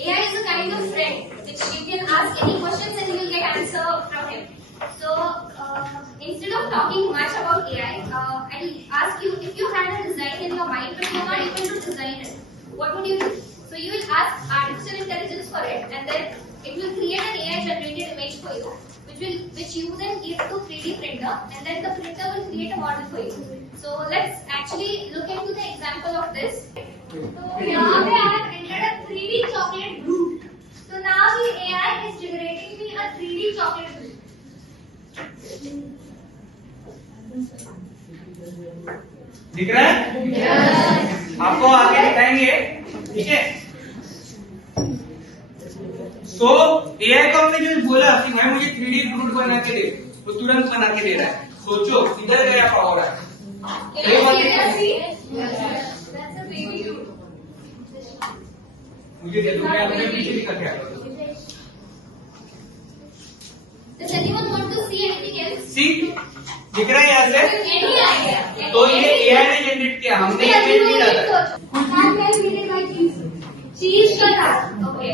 AI is a kind of friend which you can ask any questions and you will get answer from him. So instead of talking much about AI, I'll ask you, if you had a design in your mind but you're not able to design it, what would you do? So you will ask artificial intelligence for it, and then it will create an AI generated image for you, which you then give to 3D printer, and then the printer will create a model for you. So let's actually look into the example of this. So यहाँ पे I have entered a 3D chocolate group. So now the AI is generating me a 3D chocolate group. दिख रहा है? आपको आगे दिखाएंगे, ठीक है? सो AI को हमने जो बोला कि भाई मुझे 3D फ्रूट बना के दे, वो तुरंत बना के दे रहा है. सोचो किधर गया पावर है। मुझे दे दो, मैं अपने पीछे निकल के आता हूँ। Does anyone want to see anything else? See दिख रहा है यहाँ से? Any idea? तो ये AI ने जनरेट किया, हमने इमेज नहीं डाला। चीज का था। ओके।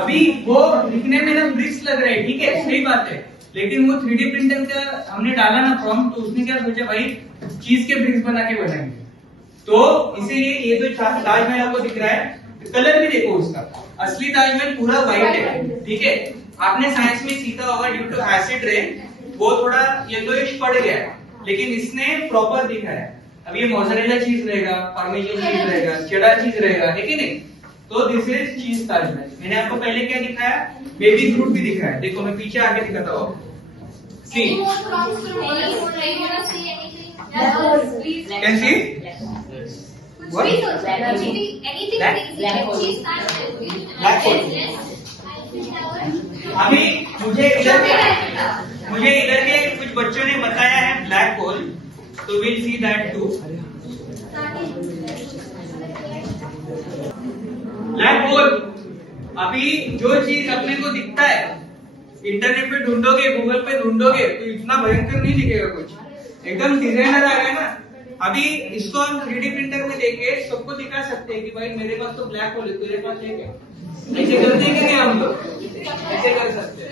अभी वो दिखने में ना ब्रिक्स लग रहे हैं, ठीक है, सही बात है, लेकिन वो 3D प्रिंटर का हमने डाला ना प्रॉम्प्ट, तो उसने क्या सोचा भाई चीज के ब्रिक्स बना के बनाएंगे। तो इसीलिए ये जो ताजमहल आपको दिख रहा है, कलर भी देखो उसका, असली ताजमहल पूरा व्हाइट है, ठीक है। आपने साइंस में सीखा होगा ड्यू टू एसिड रेन वो थोड़ा येलोइश पड़ गया है, लेकिन इसने प्रॉपर दिखा है। अब ये मोज़रेला चीज रहेगा, पार्मेजान चीज रहेगा, चेडर चीज रहेगा, है कि नहीं। तो दिस इज चीज ताजमहल। मैंने आपको पहले क्या दिखाया, बेबी फ्रूट भी दिखाया, देखो मैं पीछे आके दिखाता हूँ। See Any more prompts from anyone? Do you want to see anything? Can see What? Anything Black? Black hole. अभी मुझे इधर के कुछ बच्चों ने बताया है ब्लैक होल, तो will see that too. Black hole, अभी जो चीज अपने को दिखता है इंटरनेट पे ढूंढोगे, गूगल पे ढूंढोगे, तो इतना भयंकर नहीं दिखेगा कुछ, एकदम डिजाइनर आ गया ना। अभी इसको हम 3D प्रिंटर में देके सबको दिखा सकते हैं कि भाई मेरे पास तो ब्लैक होल है, तेरे पास है क्या? ऐसे करते हैं क्या हम लोग? ऐसे कर सकते हैं।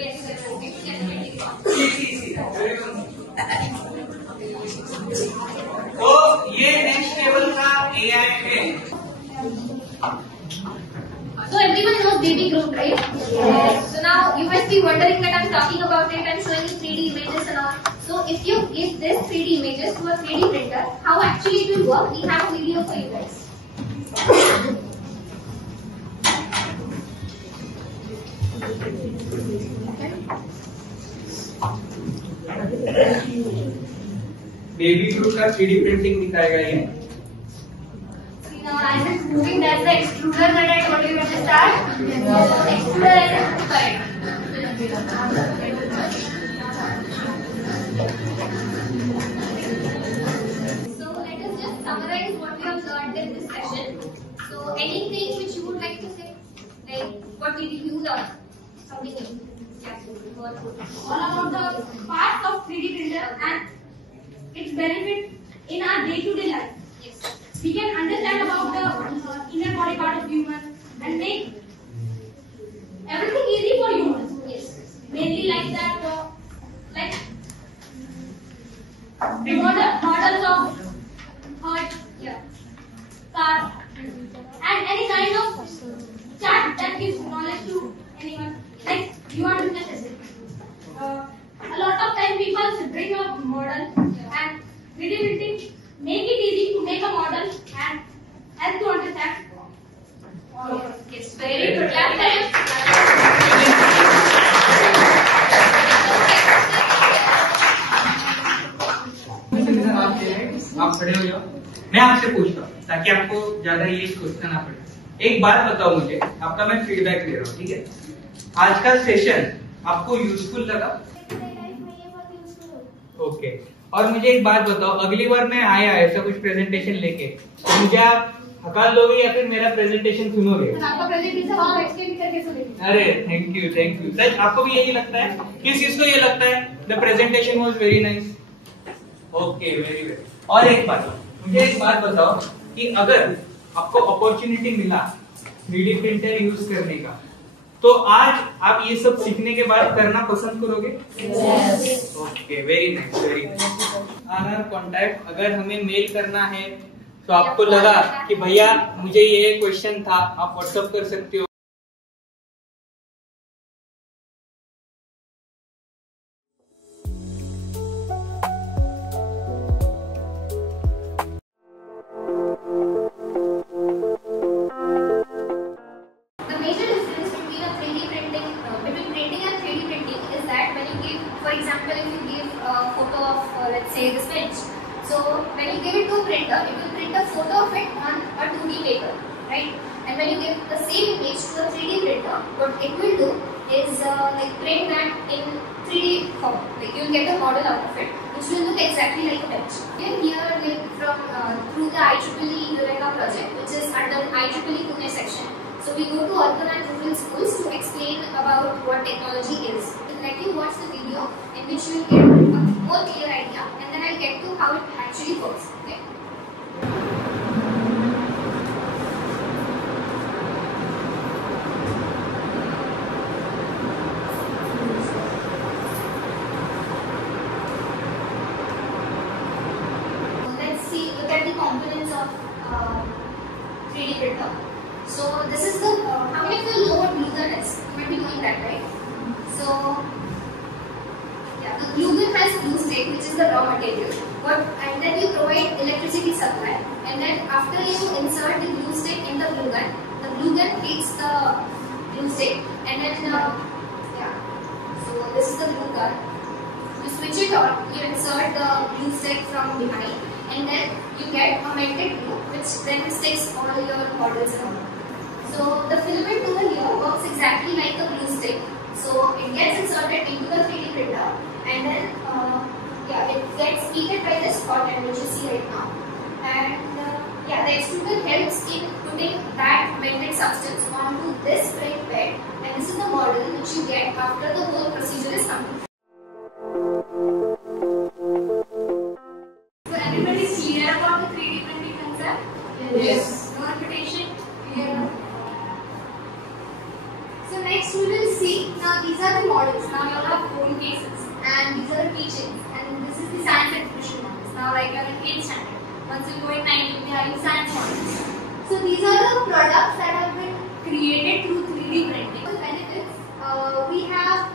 तो ये नेक्स्ट लेवल का AI है। So everyone knows baby Groot, right? So now you must be wondering that I'm talking about it and showing you 3D images and all. So if you give this 3D images to a 3D printer, how actually it will work? We have a video for you guys. Baby Groot का 3D प्रिंटिंग दिखाएगा ये। Now as it's moving, that's the extruder that I told you at the start. Extruder is correct. So let us just summarize what we have learned in this session. So anything which you would like to say, like what did you learn? Something new. Yes. All about the parts of 3D printer and its benefit in our day-to-day life. Yes. We can understand about the inner body part of humans and make everything easy for humans. Yes. Mainly like that, like the models of heart, Yeah. car, and any kind of chat that gives knowledge to anyone. Like you are doing a session. A lot of time people bring a model and 3D printing make it easy to make a model and help to understand. Yes. Very good. Clap time. आप खड़े हो जाओ, मैं आपसे पूछता हूँ ताकि आपको ज्यादा ये सोचना ना पड़े। एक बात बताओ मुझे, आपका मैं फीडबैक ले रहा हूँ, ठीक है? आज का सेशन आपको यूजफुल लगा? ओके। और मुझे एक बात बताओ, अगली बार मैं आया ऐसा कुछ प्रेजेंटेशन लेके, तो मुझे आप हका लोगे या फिर मेरा प्रेजेंटेशन सुनोगे? आपका प्रेजेंटेशन वहाँ बैठ के भी करके सुनेंगे। अरे थैंक यू। सच आपको भी यही लगता है? किस चीज को ये लगता है? द प्रेजेंटेशन वाज very nice. Okay, very very. और एक बात, मुझे एक बात बताओ कि अगर आपको अपॉर्चुनिटी मिला 3D प्रिंटर यूज करने का, तो आज आप ये सब सीखने के बाद करना पसंद करोगे? Okay, very nice, very nice. आनर कॉन्टैक्ट, अगर हमें मेल करना है तो आपको लगा कि भैया मुझे ये क्वेश्चन था, आप व्हाट्सएप कर सकते हो। The major difference between a 3D printing, between printing and 3D printing is that when you give, for example, if you give a photo of, let's say, this bench. So when you give it to a printer, it will print a photo of it on a 2D paper, right? And when you give the same image to a 3D printer, what it will do, is like print that in 3D form. Like you'll get a model out of it, which will look exactly like a bench. Here, like from through the IEEE Eureka project, which is under IEEE Pune section. So we go to urban and rural schools to explain about what technology is. I'll let you watch the video in which you will get a more clear idea, and then I'll get to how it actually works. Okay. Look at the components of 3D printer. So this is the, how many of you know what glue gun is? You might be doing that, right? So, yeah, the glue gun has glue stick, which is the raw material. And then you provide electricity supply. And then after you insert the glue stick in the glue gun hits the glue stick. And then, yeah, so this is the glue gun. You switch it on, you insert the glue stick from behind. And then you get a melted glue, which then sticks all your models around. So the filament tool here works exactly like the glue stick. So it gets inserted into the 3D printer, and then yeah, it gets heated by this hot end, which you see right now. And yeah, the extruder helps in putting that melted substance onto this print bed, and this is the model which you get after the whole procedure is complete. Yes. No repetition. Clear. So next we will see. Now these are the models. Now you all have phone cases, and these are the keychains, and this is the science exhibition models. Now like you are in 8th standard. Once you go in 9th, you are in science models. So these are the products that have been created through 3D printing. The benefits. We have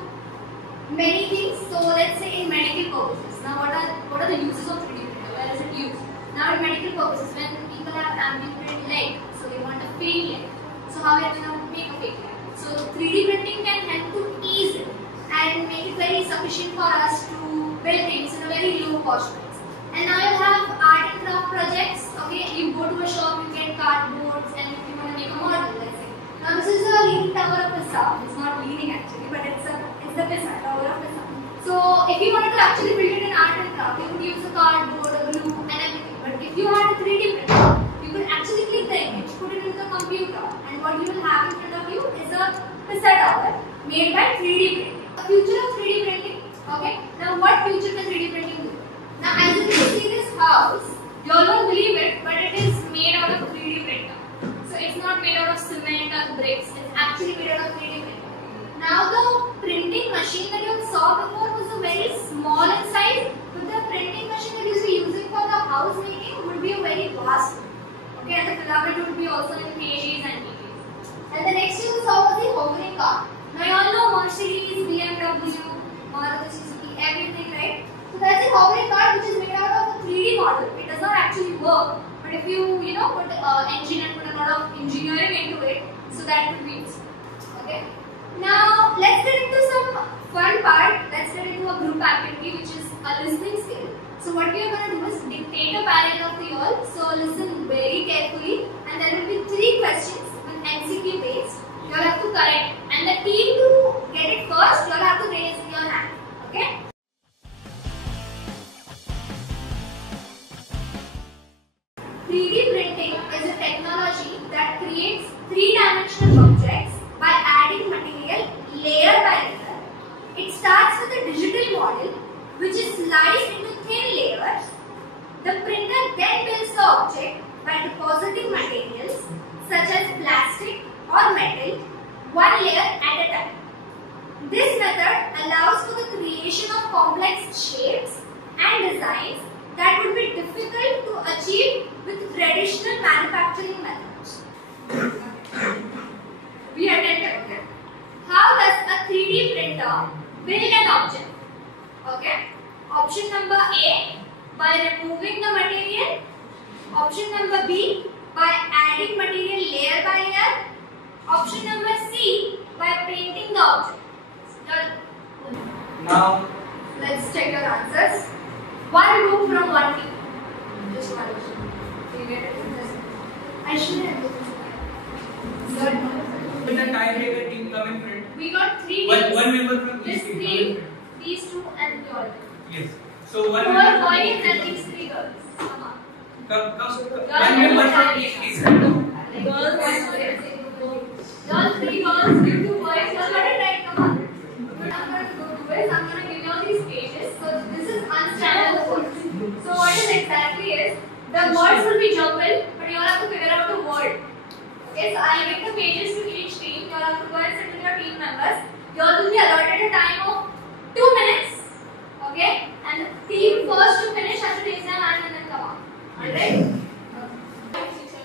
many things. So let's say in medical purposes. Now what are the uses of 3D printer? Where is it used? Now in medical purposes, when people have amputated leg, so they want a fake leg. So how are they going to make a fake leg? So 3D printing can help to ease it and make it very sufficient for us to build things in a very low cost price. And now you have art and craft projects. Okay, you go to a shop, you get cardboards, and if you want to make a model, let's say. Now this is a leaning tower of Pisa. It's not leaning actually, but it's the Pisa, tower of Pisa. So if you wanted to actually build it in art and craft, you would use a cardboard, a glue, and everything. But if you had a 3D printer, you could actually click the image, put it into the computer, and what you will have in front of you is a Pisa tower made by 3D printing. The future of 3D printing. Okay. Now what future can 3D printing do? Now as you can see this house, you all won't believe it, but it is made out of 3D printer. So it's not made out of cement or bricks. It's actually made out of 3D printer. Now the printing machine that you saw before was a very small in size, but the printing machine that you see using for the house making would be a very vast one. Okay, and the filament would be also in kgs and kgs. And the next you saw was the hovering car. Now you all know Mercedes, BMW, Maruti Suzuki, everything, right? So that's a hovering car which is made out of a 3D model. It does not actually work, but if you put engine and put a lot of engineering into it, so that would be useful. Okay. Now let's get into some fun part. Let's get into a group activity, which is a listening skill. So what we are going to do is dictate a paragraph to you all. So listen very carefully, and there will be 3 questions with MCQ based. You all have to correct, and the team to get it first, you all have to raise your hand. Okay? Printing is a technology that creates 3-dimensional objects by adding material layer by layer. It starts with a digital model which is sliced into thin layers. The printer then builds the object by depositing materials such as plastic or metal, one layer at a time. This method allows for the creation of complex shapes and designs that would be difficult to achieve with traditional manufacturing methods. Be attentive, okay? How does a 3D printer build an object? Okay. Option number A, by removing the material. Option number B, by adding material layer by layer. Option number C, by painting the object. Now, let's check your answers. One group from one team. Just one. You get it? I shouldn't have looked. will the tiebreaker team come in front? we got 3 One teams. member from This each team. 3, these 2 and the other. Yes. So one 4 member. boys and these 3 girls. Come on. One member from each team. Girls, 3 girls, you 2 boys. You got it right. Come on. What I'm going to do is I'm going to give you all these pages. So this is unstandard words. So what it exactly is, the words will be jumbled, but you all have to figure out the word. Okay, so I'll give the pages to each team. You all have to go and sit with your team members. You all will be allotted a time of 2 minutes. Okay, and the team first to finish has to raise their hand and then come on. Alright?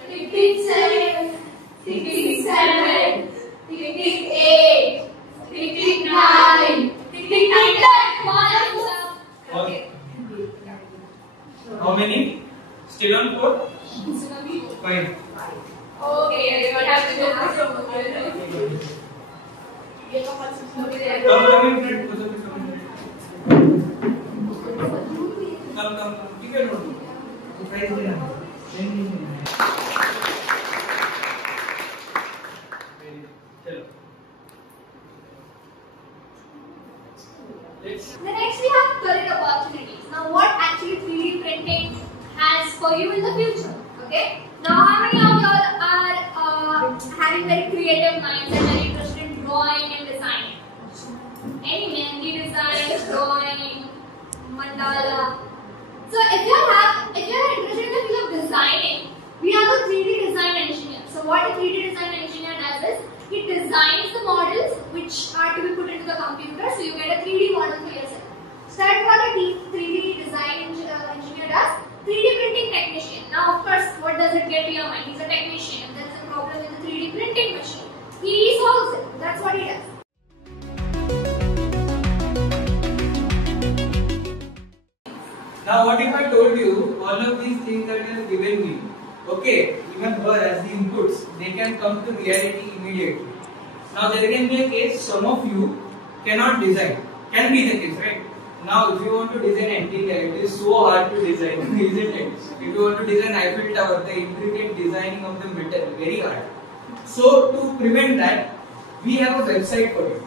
Tick tick 7, tick tick 7, tick tick 8, tick tick 9, tick tick 9. Come on, okay. How many? Still on 4? 5. Okay, everyone has to go for some Come in front. Come. Take a note. Price देना. चलो. The next we have career opportunities. Now what actually 3D printing has for you in the future? Okay. Now how many of y'all are having very creative minds and very interested in drawing and designing? Any mehendi design, drawing, mandala. So if you're interested in the field of designing, we have a 3D design engineer. So what a 3D design engineer does is he designs the models which are to be put into the computer, so you get a 3D model for yourself. So that's what a 3D design engineer does. 3D printing technician. Now of course, what does it get to your mind? He's a technician. If there's a problem with the 3D printing machine, he solves it. That's what he does. Now what if I told you all of these things that you have given me, okay, even her as the inputs, they can come to reality immediately. Now there can be a case, some of you cannot design, can be the case, right? Now if you want to design interior, it is so hard to design, isn't it? If you want to design Eiffel Tower, the intricate designing of the metal, very hard. So to prevent that, we have a website for you.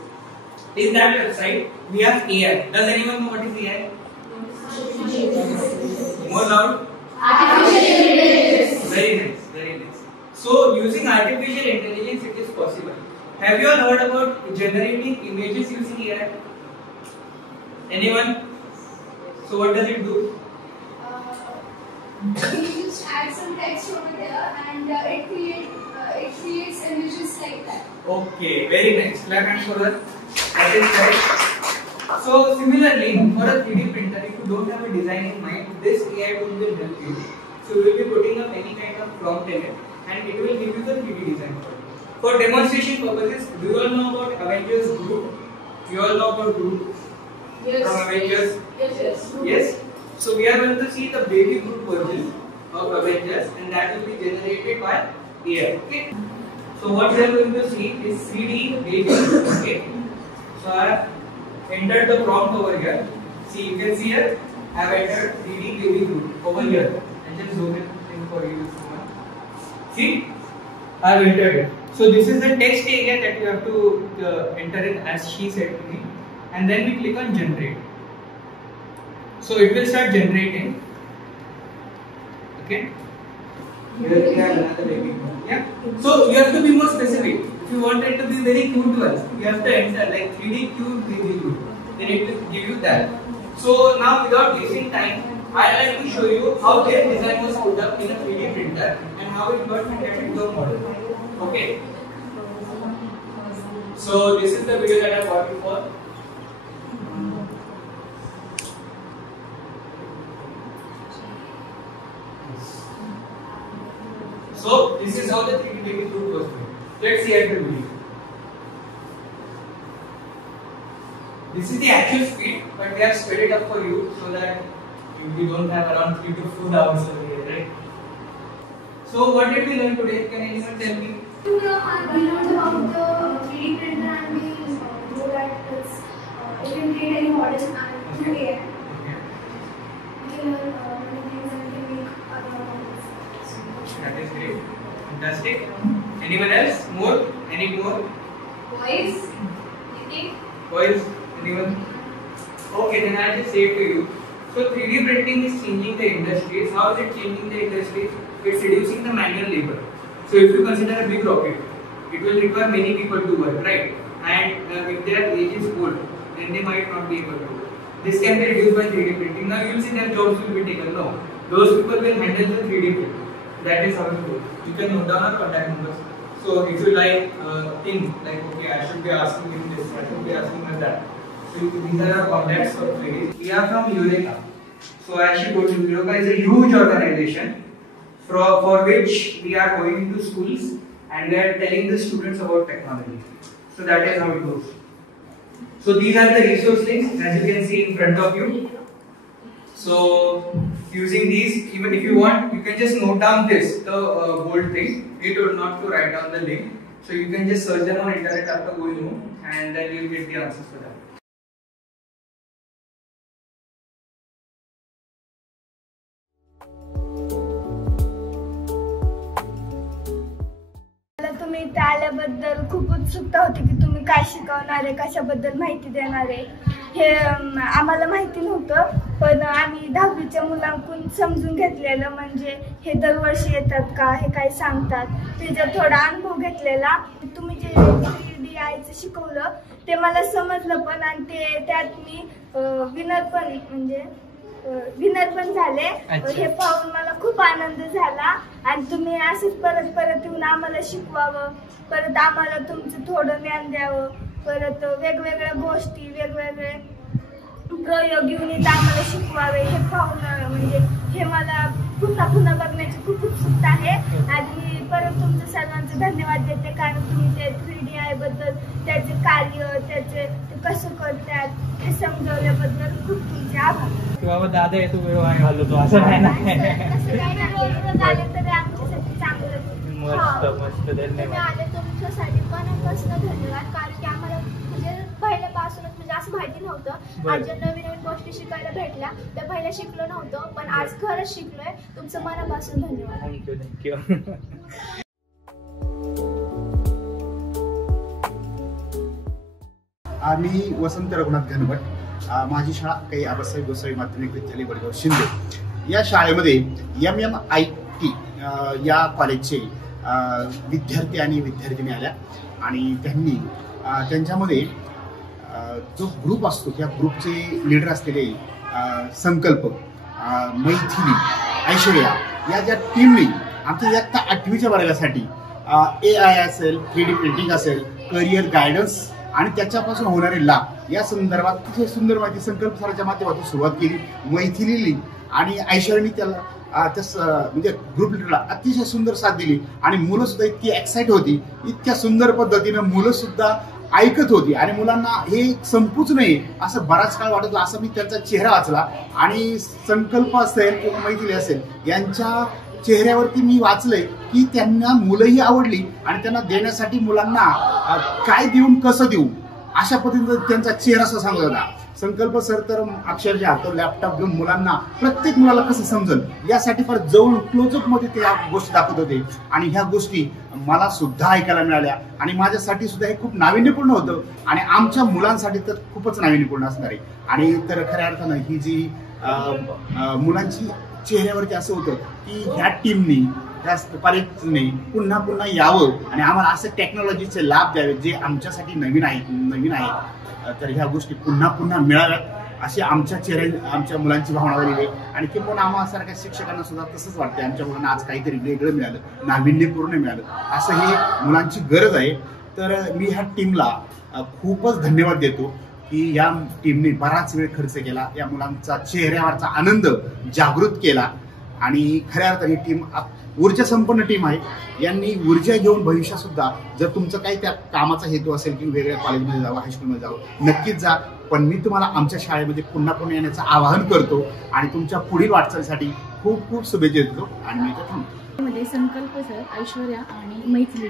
In that website, we have AI. Does anyone know what is AI? More loud? Artificial intelligence. Very nice. So using artificial intelligence, it is possible. Have you all heard about generating images using AI? Anyone? So what does it do? You just add some text over there and it creates images like that. Okay, very nice. Clap hands for her. That is correct. So similarly, for a 3D printer, if you don't have a design in mind, this AI tool will help you. So we will be putting up any kind of prompt in it, and it will give you the 3D design for you. For demonstration purposes, do you all know about Avengers Groot? You all know about Groot? Yes. From Avengers? Yes. Yes. So we are going to see the baby Groot version of Avengers, and that will be generated by AI. Okay. So what we are going to see is 3D baby. Okay. So I have entered the prompt over here. See, you can see here, I have entered 3D baby Groot over here. And just zoom in for you. See, I have entered it. So this is the text area that you have to enter in as she said to me. And then we click on generate. So it will start generating. Okay. Here we have another baby Groot. Yeah. So you have to be more specific. If you want it to be very cute to us, you have to enter like 3D cute baby Groot. Then it will give you that. So now without wasting time, I like to show you how their design was put up in a 3D printer and how it got printed into a model. Okay. So this is the video that I brought you for. So this is how the 3D baby Groot was made. Let's see at the video. This is the actual speed, but we have sped it up for you so that you don't have around 3 to 4 hours over here, right? So what did we learn today? Can anyone tell me? We learned about the 3D printer and we know that it can create any model and through AI. We can learn many things and we can make other models. That is great. Fantastic. Anyone else? More? Any more? Boys, please. Boys, anyone? Okay, then I'll just say to you. So 3D printing is changing the industries. How is it changing the industries? It's reducing the manual labor. So if you consider a big rocket, it will require many people to work, right? And if their age is old, then they might not be able to. This can be reduced by 3D printing. Now you will see their jobs will be taken. No, those people will handle the 3D print. That is how it goes. You can note down our contact numbers. So if you think like, okay, I should be asking him this, I should be asking him that. So these are our contacts for 3D. We are from Eureka. So as she told you, Eureka is a huge organization for which we are going into schools and we are telling the students about technology. So that is how it goes. So these are the resource links as you can see in front of you. So using these, even if you want, you can just note down this, the bold thing. It will not to write down the link. So you can just search them on internet after going home and then you will get the answers for that. तुम्ही इथे आल्याबद्दल खूप उत्सुकता होती की तुम्ही काय शिकवणार आहे, कशाबद्दल माहिती देणार आहे हे आम्हाला माहिती नव्हतं. पण आम्ही 10वीच्या मुलांकडून समजून घेतलेलं, म्हणजे हे दरवर्षी येतात का, हे काय सांगतात, त्याचा थोडा अनुभव घेतलेला. तुम्ही जे 3DIचं शिकवलं ते मला समजलं पण, आणि ते त्यात मी विनर पण झाले. हे पाहून मला खूप आनंद झाला. आणि तुम्ही असंच परत परत येऊन आम्हाला शिकवावं, परत आम्हाला तुमचं थोडं ज्ञान द्यावं, परत वेगवेगळ्या गोष्टी वेगवेगळे प्रयोग घेऊन इथं आम्हाला शिकवावे. हे पाहून म्हणजे हे मला पुन्हा पुन्हा बघण्याची खूप उत्सुकता आहे. आणि मी परत तुमचं सर्वांचं धन्यवाद देते, कारण तुम्ही ते 3DI बद्दल, त्याचे कार्य, त्याचे ते कसं करतात हे समजवल्याबद्दल खूप तुमचे आभार. किंवा दादा येतो वेळ घालवतो असं नाही ना. झाले तरी आमच्यासाठी चांगलं. मस्त मस्त, धन्यवाद. आले तुमच्यासाठी मनापासून धन्यवाद, कारण की आम्हाला म्हणजे पहिल्यापासूनच म्हणजे असं माहिती नव्हतं. आज नवीन नवीन गोष्टी शिकायला भेटल्या, त्या पहिल्या शिकलो नव्हतं, पण आज खरंच शिकलोय. तुमचं मनापासून धन्यवाद. थँक्यू. मी वसंत रघुनाथ घनवट. माझी शाळा काही आबासाहेब गोसावी माध्यमिक विद्यालय वडगाव शिंदे या शाळेमध्ये MMIT या कॉलेजचे विद्यार्थी आणि विद्यार्थिनी आल्या आणि त्यांनी त्यांच्यामध्ये जो ग्रुप असतो त्या ग्रुपचे लीडर असलेले संकल्प, मैथिली, ऐश्वर्या या ज्या टीमने आमच्या इयत्ता 8वीच्या वर्गासाठी AI असेल, 3D प्रिंटिंग असेल, करिअर गायडन्स आणि त्याच्यापासून होणारे लाभ या संदर्भात अतिशय सुंदर माहिती संकल्प सराच्या माध्यमातून सुरुवात केली. मैथिलीली आणि ऐश्वर्याने त्याला म्हणजे ग्रुप लिडरला अतिशय सुंदर साथ दिली आणि मुलं सुद्धा इतकी एक्साइट होती, इतक्या सुंदर पद्धतीनं मुलं सुद्धा ऐकत होती आणि मुलांना हे संपूच नाही असं बराच काळ वाटत. असं मी त्यांचा चेहरा वाचला आणि संकल्प असेल किंवा मैथिली असेल यांच्या चेहऱ्यावरती मी वाचलंय की त्यांना मुलंही आवडली आणि त्यांना देण्यासाठी मुलांना काय देऊन कसं देऊ अशा पद्धतीने त्यांचा चेहरा असं सांगत होता. संकल्प सर तर अक्षरशः तो लॅपटॉप घेऊन मुलांना प्रत्येक मुलाला कसं समजेल यासाठी फार जवळ क्लोजअप मध्ये ते या गोष्टी दाखवत होते आणि ह्या गोष्टी मला सुद्धा ऐकायला मिळाल्या आणि माझ्यासाठी सुद्धा हे खूप नाविन्यपूर्ण होतं आणि आमच्या मुलांसाठी तर खूपच नाविन्यपूर्ण असणार आहे. आणि तर खऱ्या अर्थानं ही जी मुलांची चेहऱ्यावरती असं होतं की ह्या टीमनी, त्या कॉलेजने पुन्हा पुन्हा यावं आणि आम्हाला असे टेक्नॉलॉजीचे लाभ द्यावे जे आमच्यासाठी नवीन आहे. तर ह्या गोष्टी पुन्हा पुन्हा मिळाव्यात अशी आमच्या मुलांची भावना झालेली आहे. आणि किंवा आम्हासारख्या शिक्षकांना सुद्धा तसंच वाटतंय, आमच्या मुलांना आज काहीतरी वेगळं मिळालं, नाविन्यपूर्ण मिळालं, असं हे मुलांची गरज आहे. तर मी ह्या टीमला खूपच धन्यवाद देतो की या टीमने बराच वेळ खर्च केला, या मुलांचा चेहऱ्यावरचा आनंद जागृत केला आणि खऱ्या अर्थाने ही टीम ऊर्जा संपन्न टीम आहे. यांनी ऊर्जा घेऊन भविष्यात सुद्धा जर तुमचं काही त्या कामाचा हेतू असेल की वेगळ्या कॉलेजमध्ये जावं, हायस्कूलमध्ये जावं, नक्कीच जा. पण मी तुम्हाला आमच्या शाळेमध्ये पुन्हा पुन्हा येण्याचं आवाहन करतो आणि तुमच्या पुढील वाटचालीसाठी खूप खूप शुभेच्छा देतो आणि मी इथं थांबतो. मध्ये संकल्प सर, ऐश्वर्या आणि मैथिली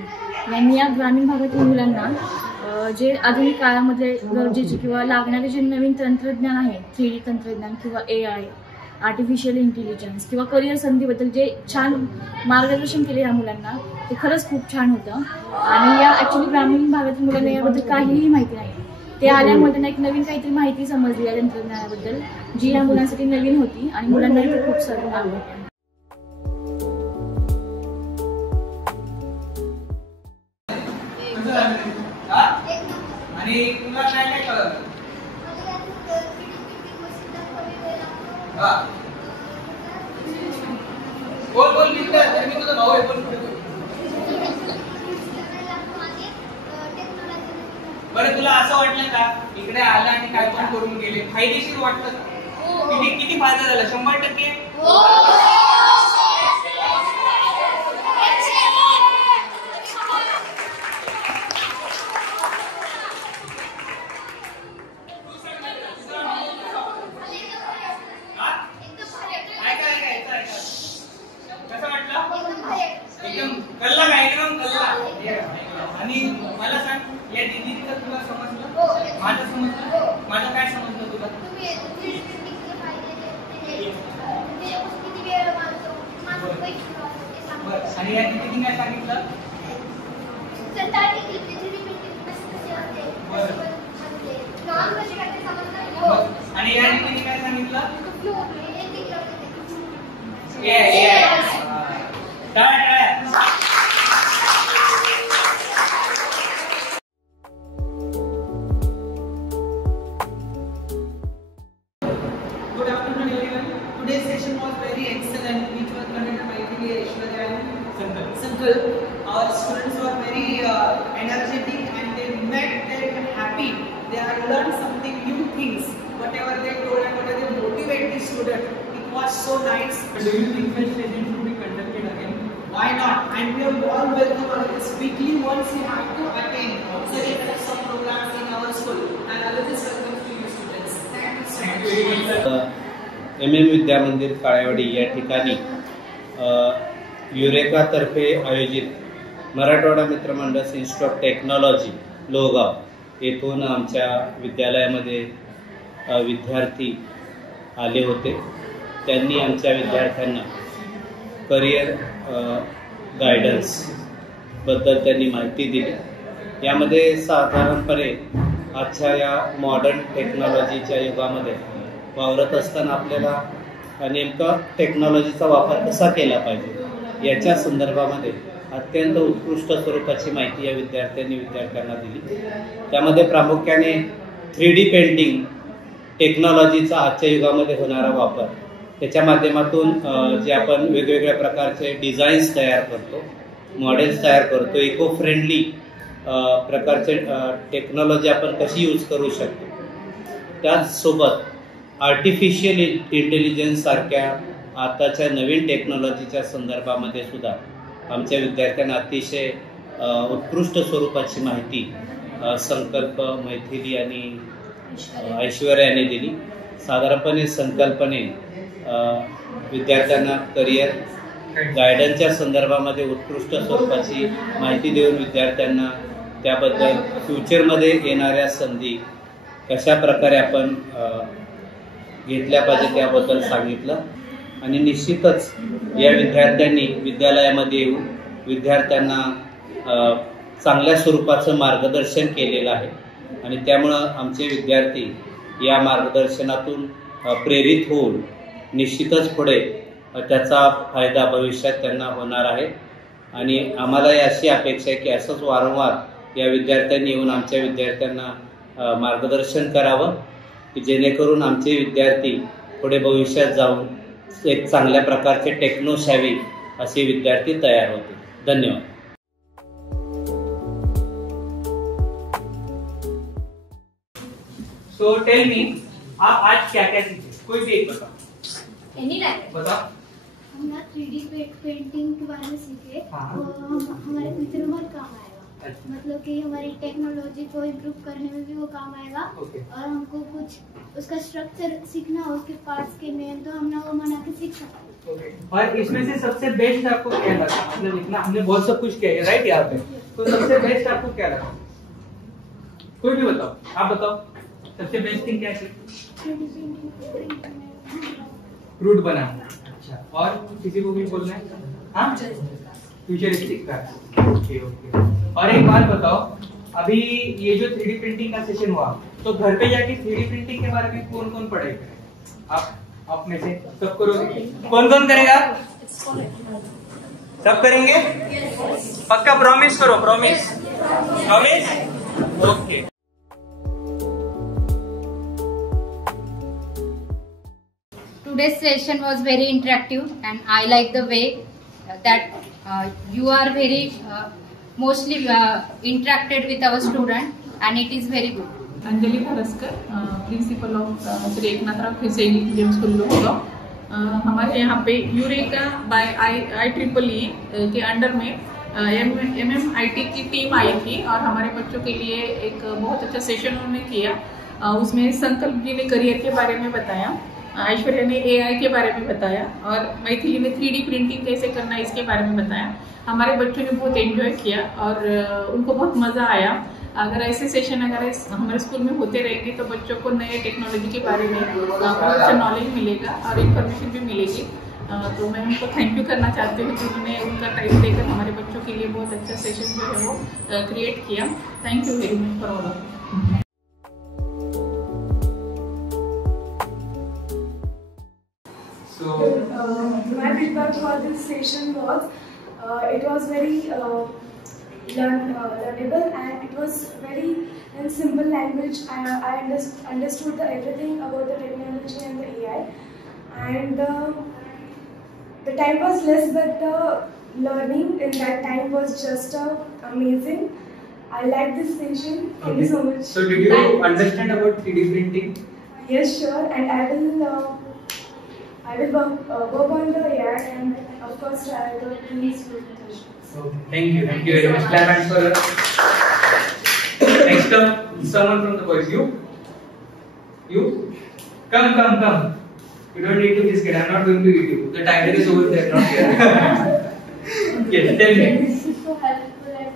यांनी या ग्रामीण भागातील मुलांना जे आधुनिक काळामध्ये गरजेचे किंवा लागणारे जे नवीन तंत्रज्ञान आहे, 3D तंत्रज्ञान किंवा AI, आर्टिफिशियल इंटेलिजन्स किंवा करिअर संधीबद्दल जे छान मार्गदर्शन केले या मुलांना, ते खरंच खूप छान होतं. आणि या ॲक्च्युली ग्रामीण भागातील मुलांना याबद्दल काहीही माहिती नाही. ते आल्यामुळे त्यांना एक नवीन काहीतरी माहिती समजली या तंत्रज्ञानाबद्दल, जी या मुलांसाठी नवीन होती आणि मुलांना इथे खूप सारं आवडतं. आणि तुला काय काय कळलं? बोल बोल मित्र, मी तुझा भाऊ आहे, बोल. बरं तुला असं वाटलं का इकडे आला आणि काय पण करून गेले, फायदेशीर वाटलं का? किती फायदा झाला? 100%? एकदम कल्ला काय एकदम कल्ला. आणि मला सांग, या दीदीचं तुला समजलं? माझं समजलं? माझं काय समजलं तुला? आणि या दीदीने काय सांगितलं? आणि या दीदीने काय सांगितलं? Good afternoon, everyone. Today's session was very excellent, which was conducted by Aishwarya and Sankalp. Our students were very energetic and they met very happy. They have learned something new things. Whatever they told and whatever they motivate the student, it was so nice. Do you think such session should be conducted again? Why not? And we are all welcome on this weekly once you have to attend. So there are some programs in our school and always welcome to you students. Thank you so much. MM विद्या मंदिर काळेवाडी या ठिकाणी युरेका तर्फे आयोजित मराठवाडा मित्रमंडळ इन्स्टिट्यूट ऑफ टेक्नॉलॉजी लोहगाव येथून आमच्या विद्यालयामध्ये विद्यार्थी आले होते. त्यांनी आमच्या विद्यार्थ्यांना करिअर गायडन्सबद्दल त्यांनी माहिती दिली. यामध्ये साधारणपणे आजच्या या मॉडर्न टेक्नॉलॉजीच्या युगामध्ये वावरत असताना आपल्याला नेमका टेक्नॉलॉजीचा वापर कसा केला पाहिजे याच्या संदर्भामध्ये अत्यंत उत्कृष्ट स्वरूपाची माहिती या विद्यार्थ्यांना दिली. त्यामध्ये प्रामुख्याने 3D पेंटिंग टेक्नॉलॉजीचा आजच्या युगामध्ये होणारा वापर, त्याच्या माध्यमातून जे आपण वेगवेगळ्या प्रकारचे डिझाईन्स तयार करतो, मॉडेल्स तयार करतो, इको फ्रेंडली प्रकारचे टेक्नॉलॉजी आपण कशी यूज करू शकतो. त्याचसोबत आर्टिफिशियल इंटेलिजन्स सारख्या आताच्या नवीन टेक्नॉलॉजीच्या संदर्भामध्ये सुद्धा आमच्या विद्यार्थ्यांना अतिशय उत्कृष्ट स्वरूपाची माहिती संकल्प, मैथिली आणि ऐश्वर्याने दिली. साधारणपणे संकल्पने विद्यार्थ्यांना करिअर गायडन्सच्या संदर्भामध्ये उत्कृष्ट स्वरूपाची माहिती देऊन विद्यार्थ्यांना त्याबद्दल फ्युचरमध्ये येणाऱ्या संधी कशा प्रकारे आपण घेतल्या पाहिजे त्याबद्दल सांगितलं. आणि निश्चितच या विद्यार्थ्यांनी विद्यालयामध्ये येऊन विद्यार्थ्यांना चांगल्या स्वरूपाचं मार्गदर्शन केलेलं आहे आणि त्यामुळं आमचे विद्यार्थी या मार्गदर्शनातून प्रेरित होऊन निश्चितच पुढे त्याचा फायदा भविष्यात त्यांना होणार आहे. आणि आम्हाला अशी अपेक्षा आहे की असंच वारंवार या विद्यार्थ्यांनी येऊन आमच्या विद्यार्थ्यांना मार्गदर्शन करावं की जेणेकरून आमचे विद्यार्थी पुढे भविष्यात जाऊन एक चांगल्या प्रकारचे टेक्नोशॅवी असे विद्यार्थी तयार होतील. धन्यवाद. So tell me, आप आज क्या क्या सीखे? कोई भी एक बताओ. एनी लाइक बताओ. हमने 3D पेंटिंग के बारे में सीखे. हाँ. हमारे फ्यूचर में बहुत काम आएगा. अच्छा. मतलब कि हमारी टेक्नोलॉजी को इम्प्रूव करने में भी वो काम आएगा. Okay. और हमको कुछ उसका स्ट्रक्चर सीखना हो, उसके पार्ट्स के नेम, तो हम ना वो बना के सीख सकते हैं. Okay. और इसमें से सबसे बेस्ट आपको क्या लगा? मतलब इतना हमने बहुत सब कुछ किया है राइट यहाँ पे, तो सबसे बेस्ट आपको क्या लगा? कोई भी बताओ, आप बताओ सबसे बेस्ट थिंग क्या थी? Fruit banana. अच्छा. और किसी को भी बोलना है? हाँ, फ्यूचरिस्टिक का. Okay okay. और एक बात बताओ, अभी ये जो 3D प्रिंटिंग का सेशन हुआ, तो घर पे जाके 3D प्रिंटिंग के बारे में कौन कौन पढ़ेगा? आप में से सब करोगे? कौन कौन करेगा? सब करेंगे? पक्का प्रॉमिस करो, promise promise. Okay. Today's session was very interactive, and I like the way that you are very mostly interacted with our student, and it is very good. Anjali Bharaskar, principal of Shri Eknathrao Khise English medium school Lohgaon. हमारे यहाँ पे यूरेका बाय IEEE के अंडर में MMIT की टीम आई थी और हमारे बच्चों के लिए एक बहुत अच्छा सेशन उन्होंने किया। उसमें संकल्प जी ने करियर के बारे में बताया, ऐश्वर्या ने AI के बारे में बताया और मैथिली ने 3D प्रिंटिंग कैसे करना है इसके बारे में बताया। हमारे बच्चों ने बहुत एंजॉय किया और उनको बहुत मजा आया। अगर ऐसे सेशन हमारे स्कूल में होते रहेंगे तो बच्चों को नए टेक्नोलॉजी के बारे में बहुत अच्छा नॉलेज मिलेगा और इन्फॉर्मेशन भी मिलेगी। तो मैं उनको थैंक यू करना चाहती हूँ कि उन्होंने उनका टाइम देकर हमारे बच्चों के लिए बहुत अच्छा सेशन जो है वो क्रिएट किया। Thank you very much for all of. My feedback for this session was it was very learnable and it was very in simple language. I understood everything about the technology and the AI, and the time was less, but the learning in that time was just amazing. I like this session. Thank you so much. So did you understand about 3D printing? Yes, sure, and I will work on the AI and of course try the English presentations. Okay, thank you very much. Clap hands for her. Next up, someone from the boys. You, come. You don't need to be scared. I'm not going to eat you. The tiger is over there, not here. Yes, tell me. This is so helpful and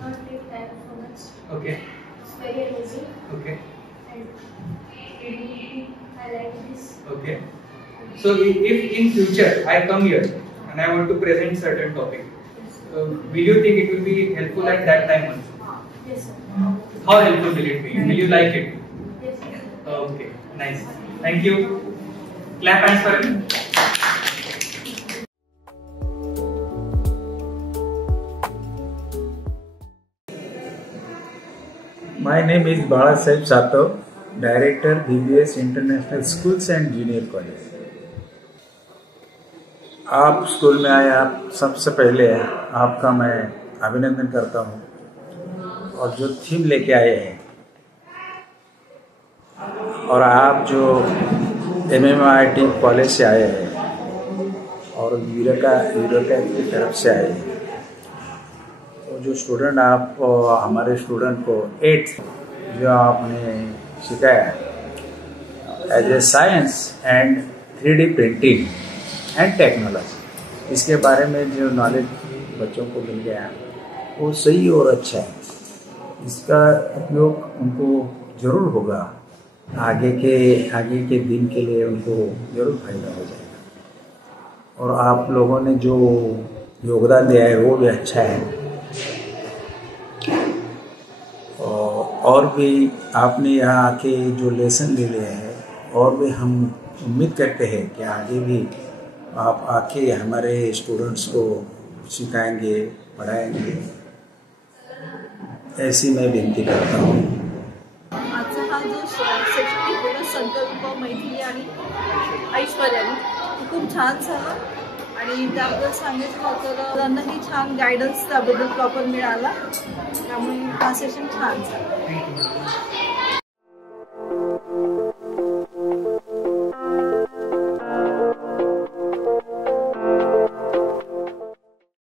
not take time so much. Okay. It's very amazing. Okay. And I like this. Okay. So if in future I come here and I want to present certain topic, will you think it will be helpful at that time also? Yes, sir. How helpful will it be? Will you like it? Yes, sir. Okay, nice. Thank you. Clap hands for him. My name is Bala Sahib Sato, Director BBS International Schools and Junior College. आप स्कूल में आए, आप सबसे पहले आपका मैं अभिनंदन करता हूँ। और जो थीम लेके आए हैं और आप जो MMIT कॉलेज से आए हैं और यूरेका की तरफ से आए हैं, तो जो स्टूडेंट आप हमारे स्टूडेंट को 8th जो आपने सिखाया as a science end 3D printing end technology, इसके बारे में जो नॉलेज बच्चों को मिल गया वो सही और अच्छा है। इसका उपयोग उनको ज़रूर होगा, आगे के दिन के लिए उनको ज़रूर फायदा हो जाएगा। और आप लोगों ने जो योगदान दिया है वो भी अच्छा है। और भी आपने यहाँ आके जो लेसन ले लिए हैं, और भी हम उम्मीद करते हैं कि आगे भी आप आके हमारे स्टूडेंट्स को सिखाएंगे, पढ़ाएंगे, ऐसी मैं विनंती करता हूँ। आजचा हा जो सेशन घेतलेला संकल्प मैथिली आणि ऐश्वर्याने खूप छान झाला आणि त्याबद्दल सांगायचं होतं त्यांनाही छान गायडन्स त्याबद्दल प्रॉपर मिळाला, त्यामुळे हा सेशन छान झाला।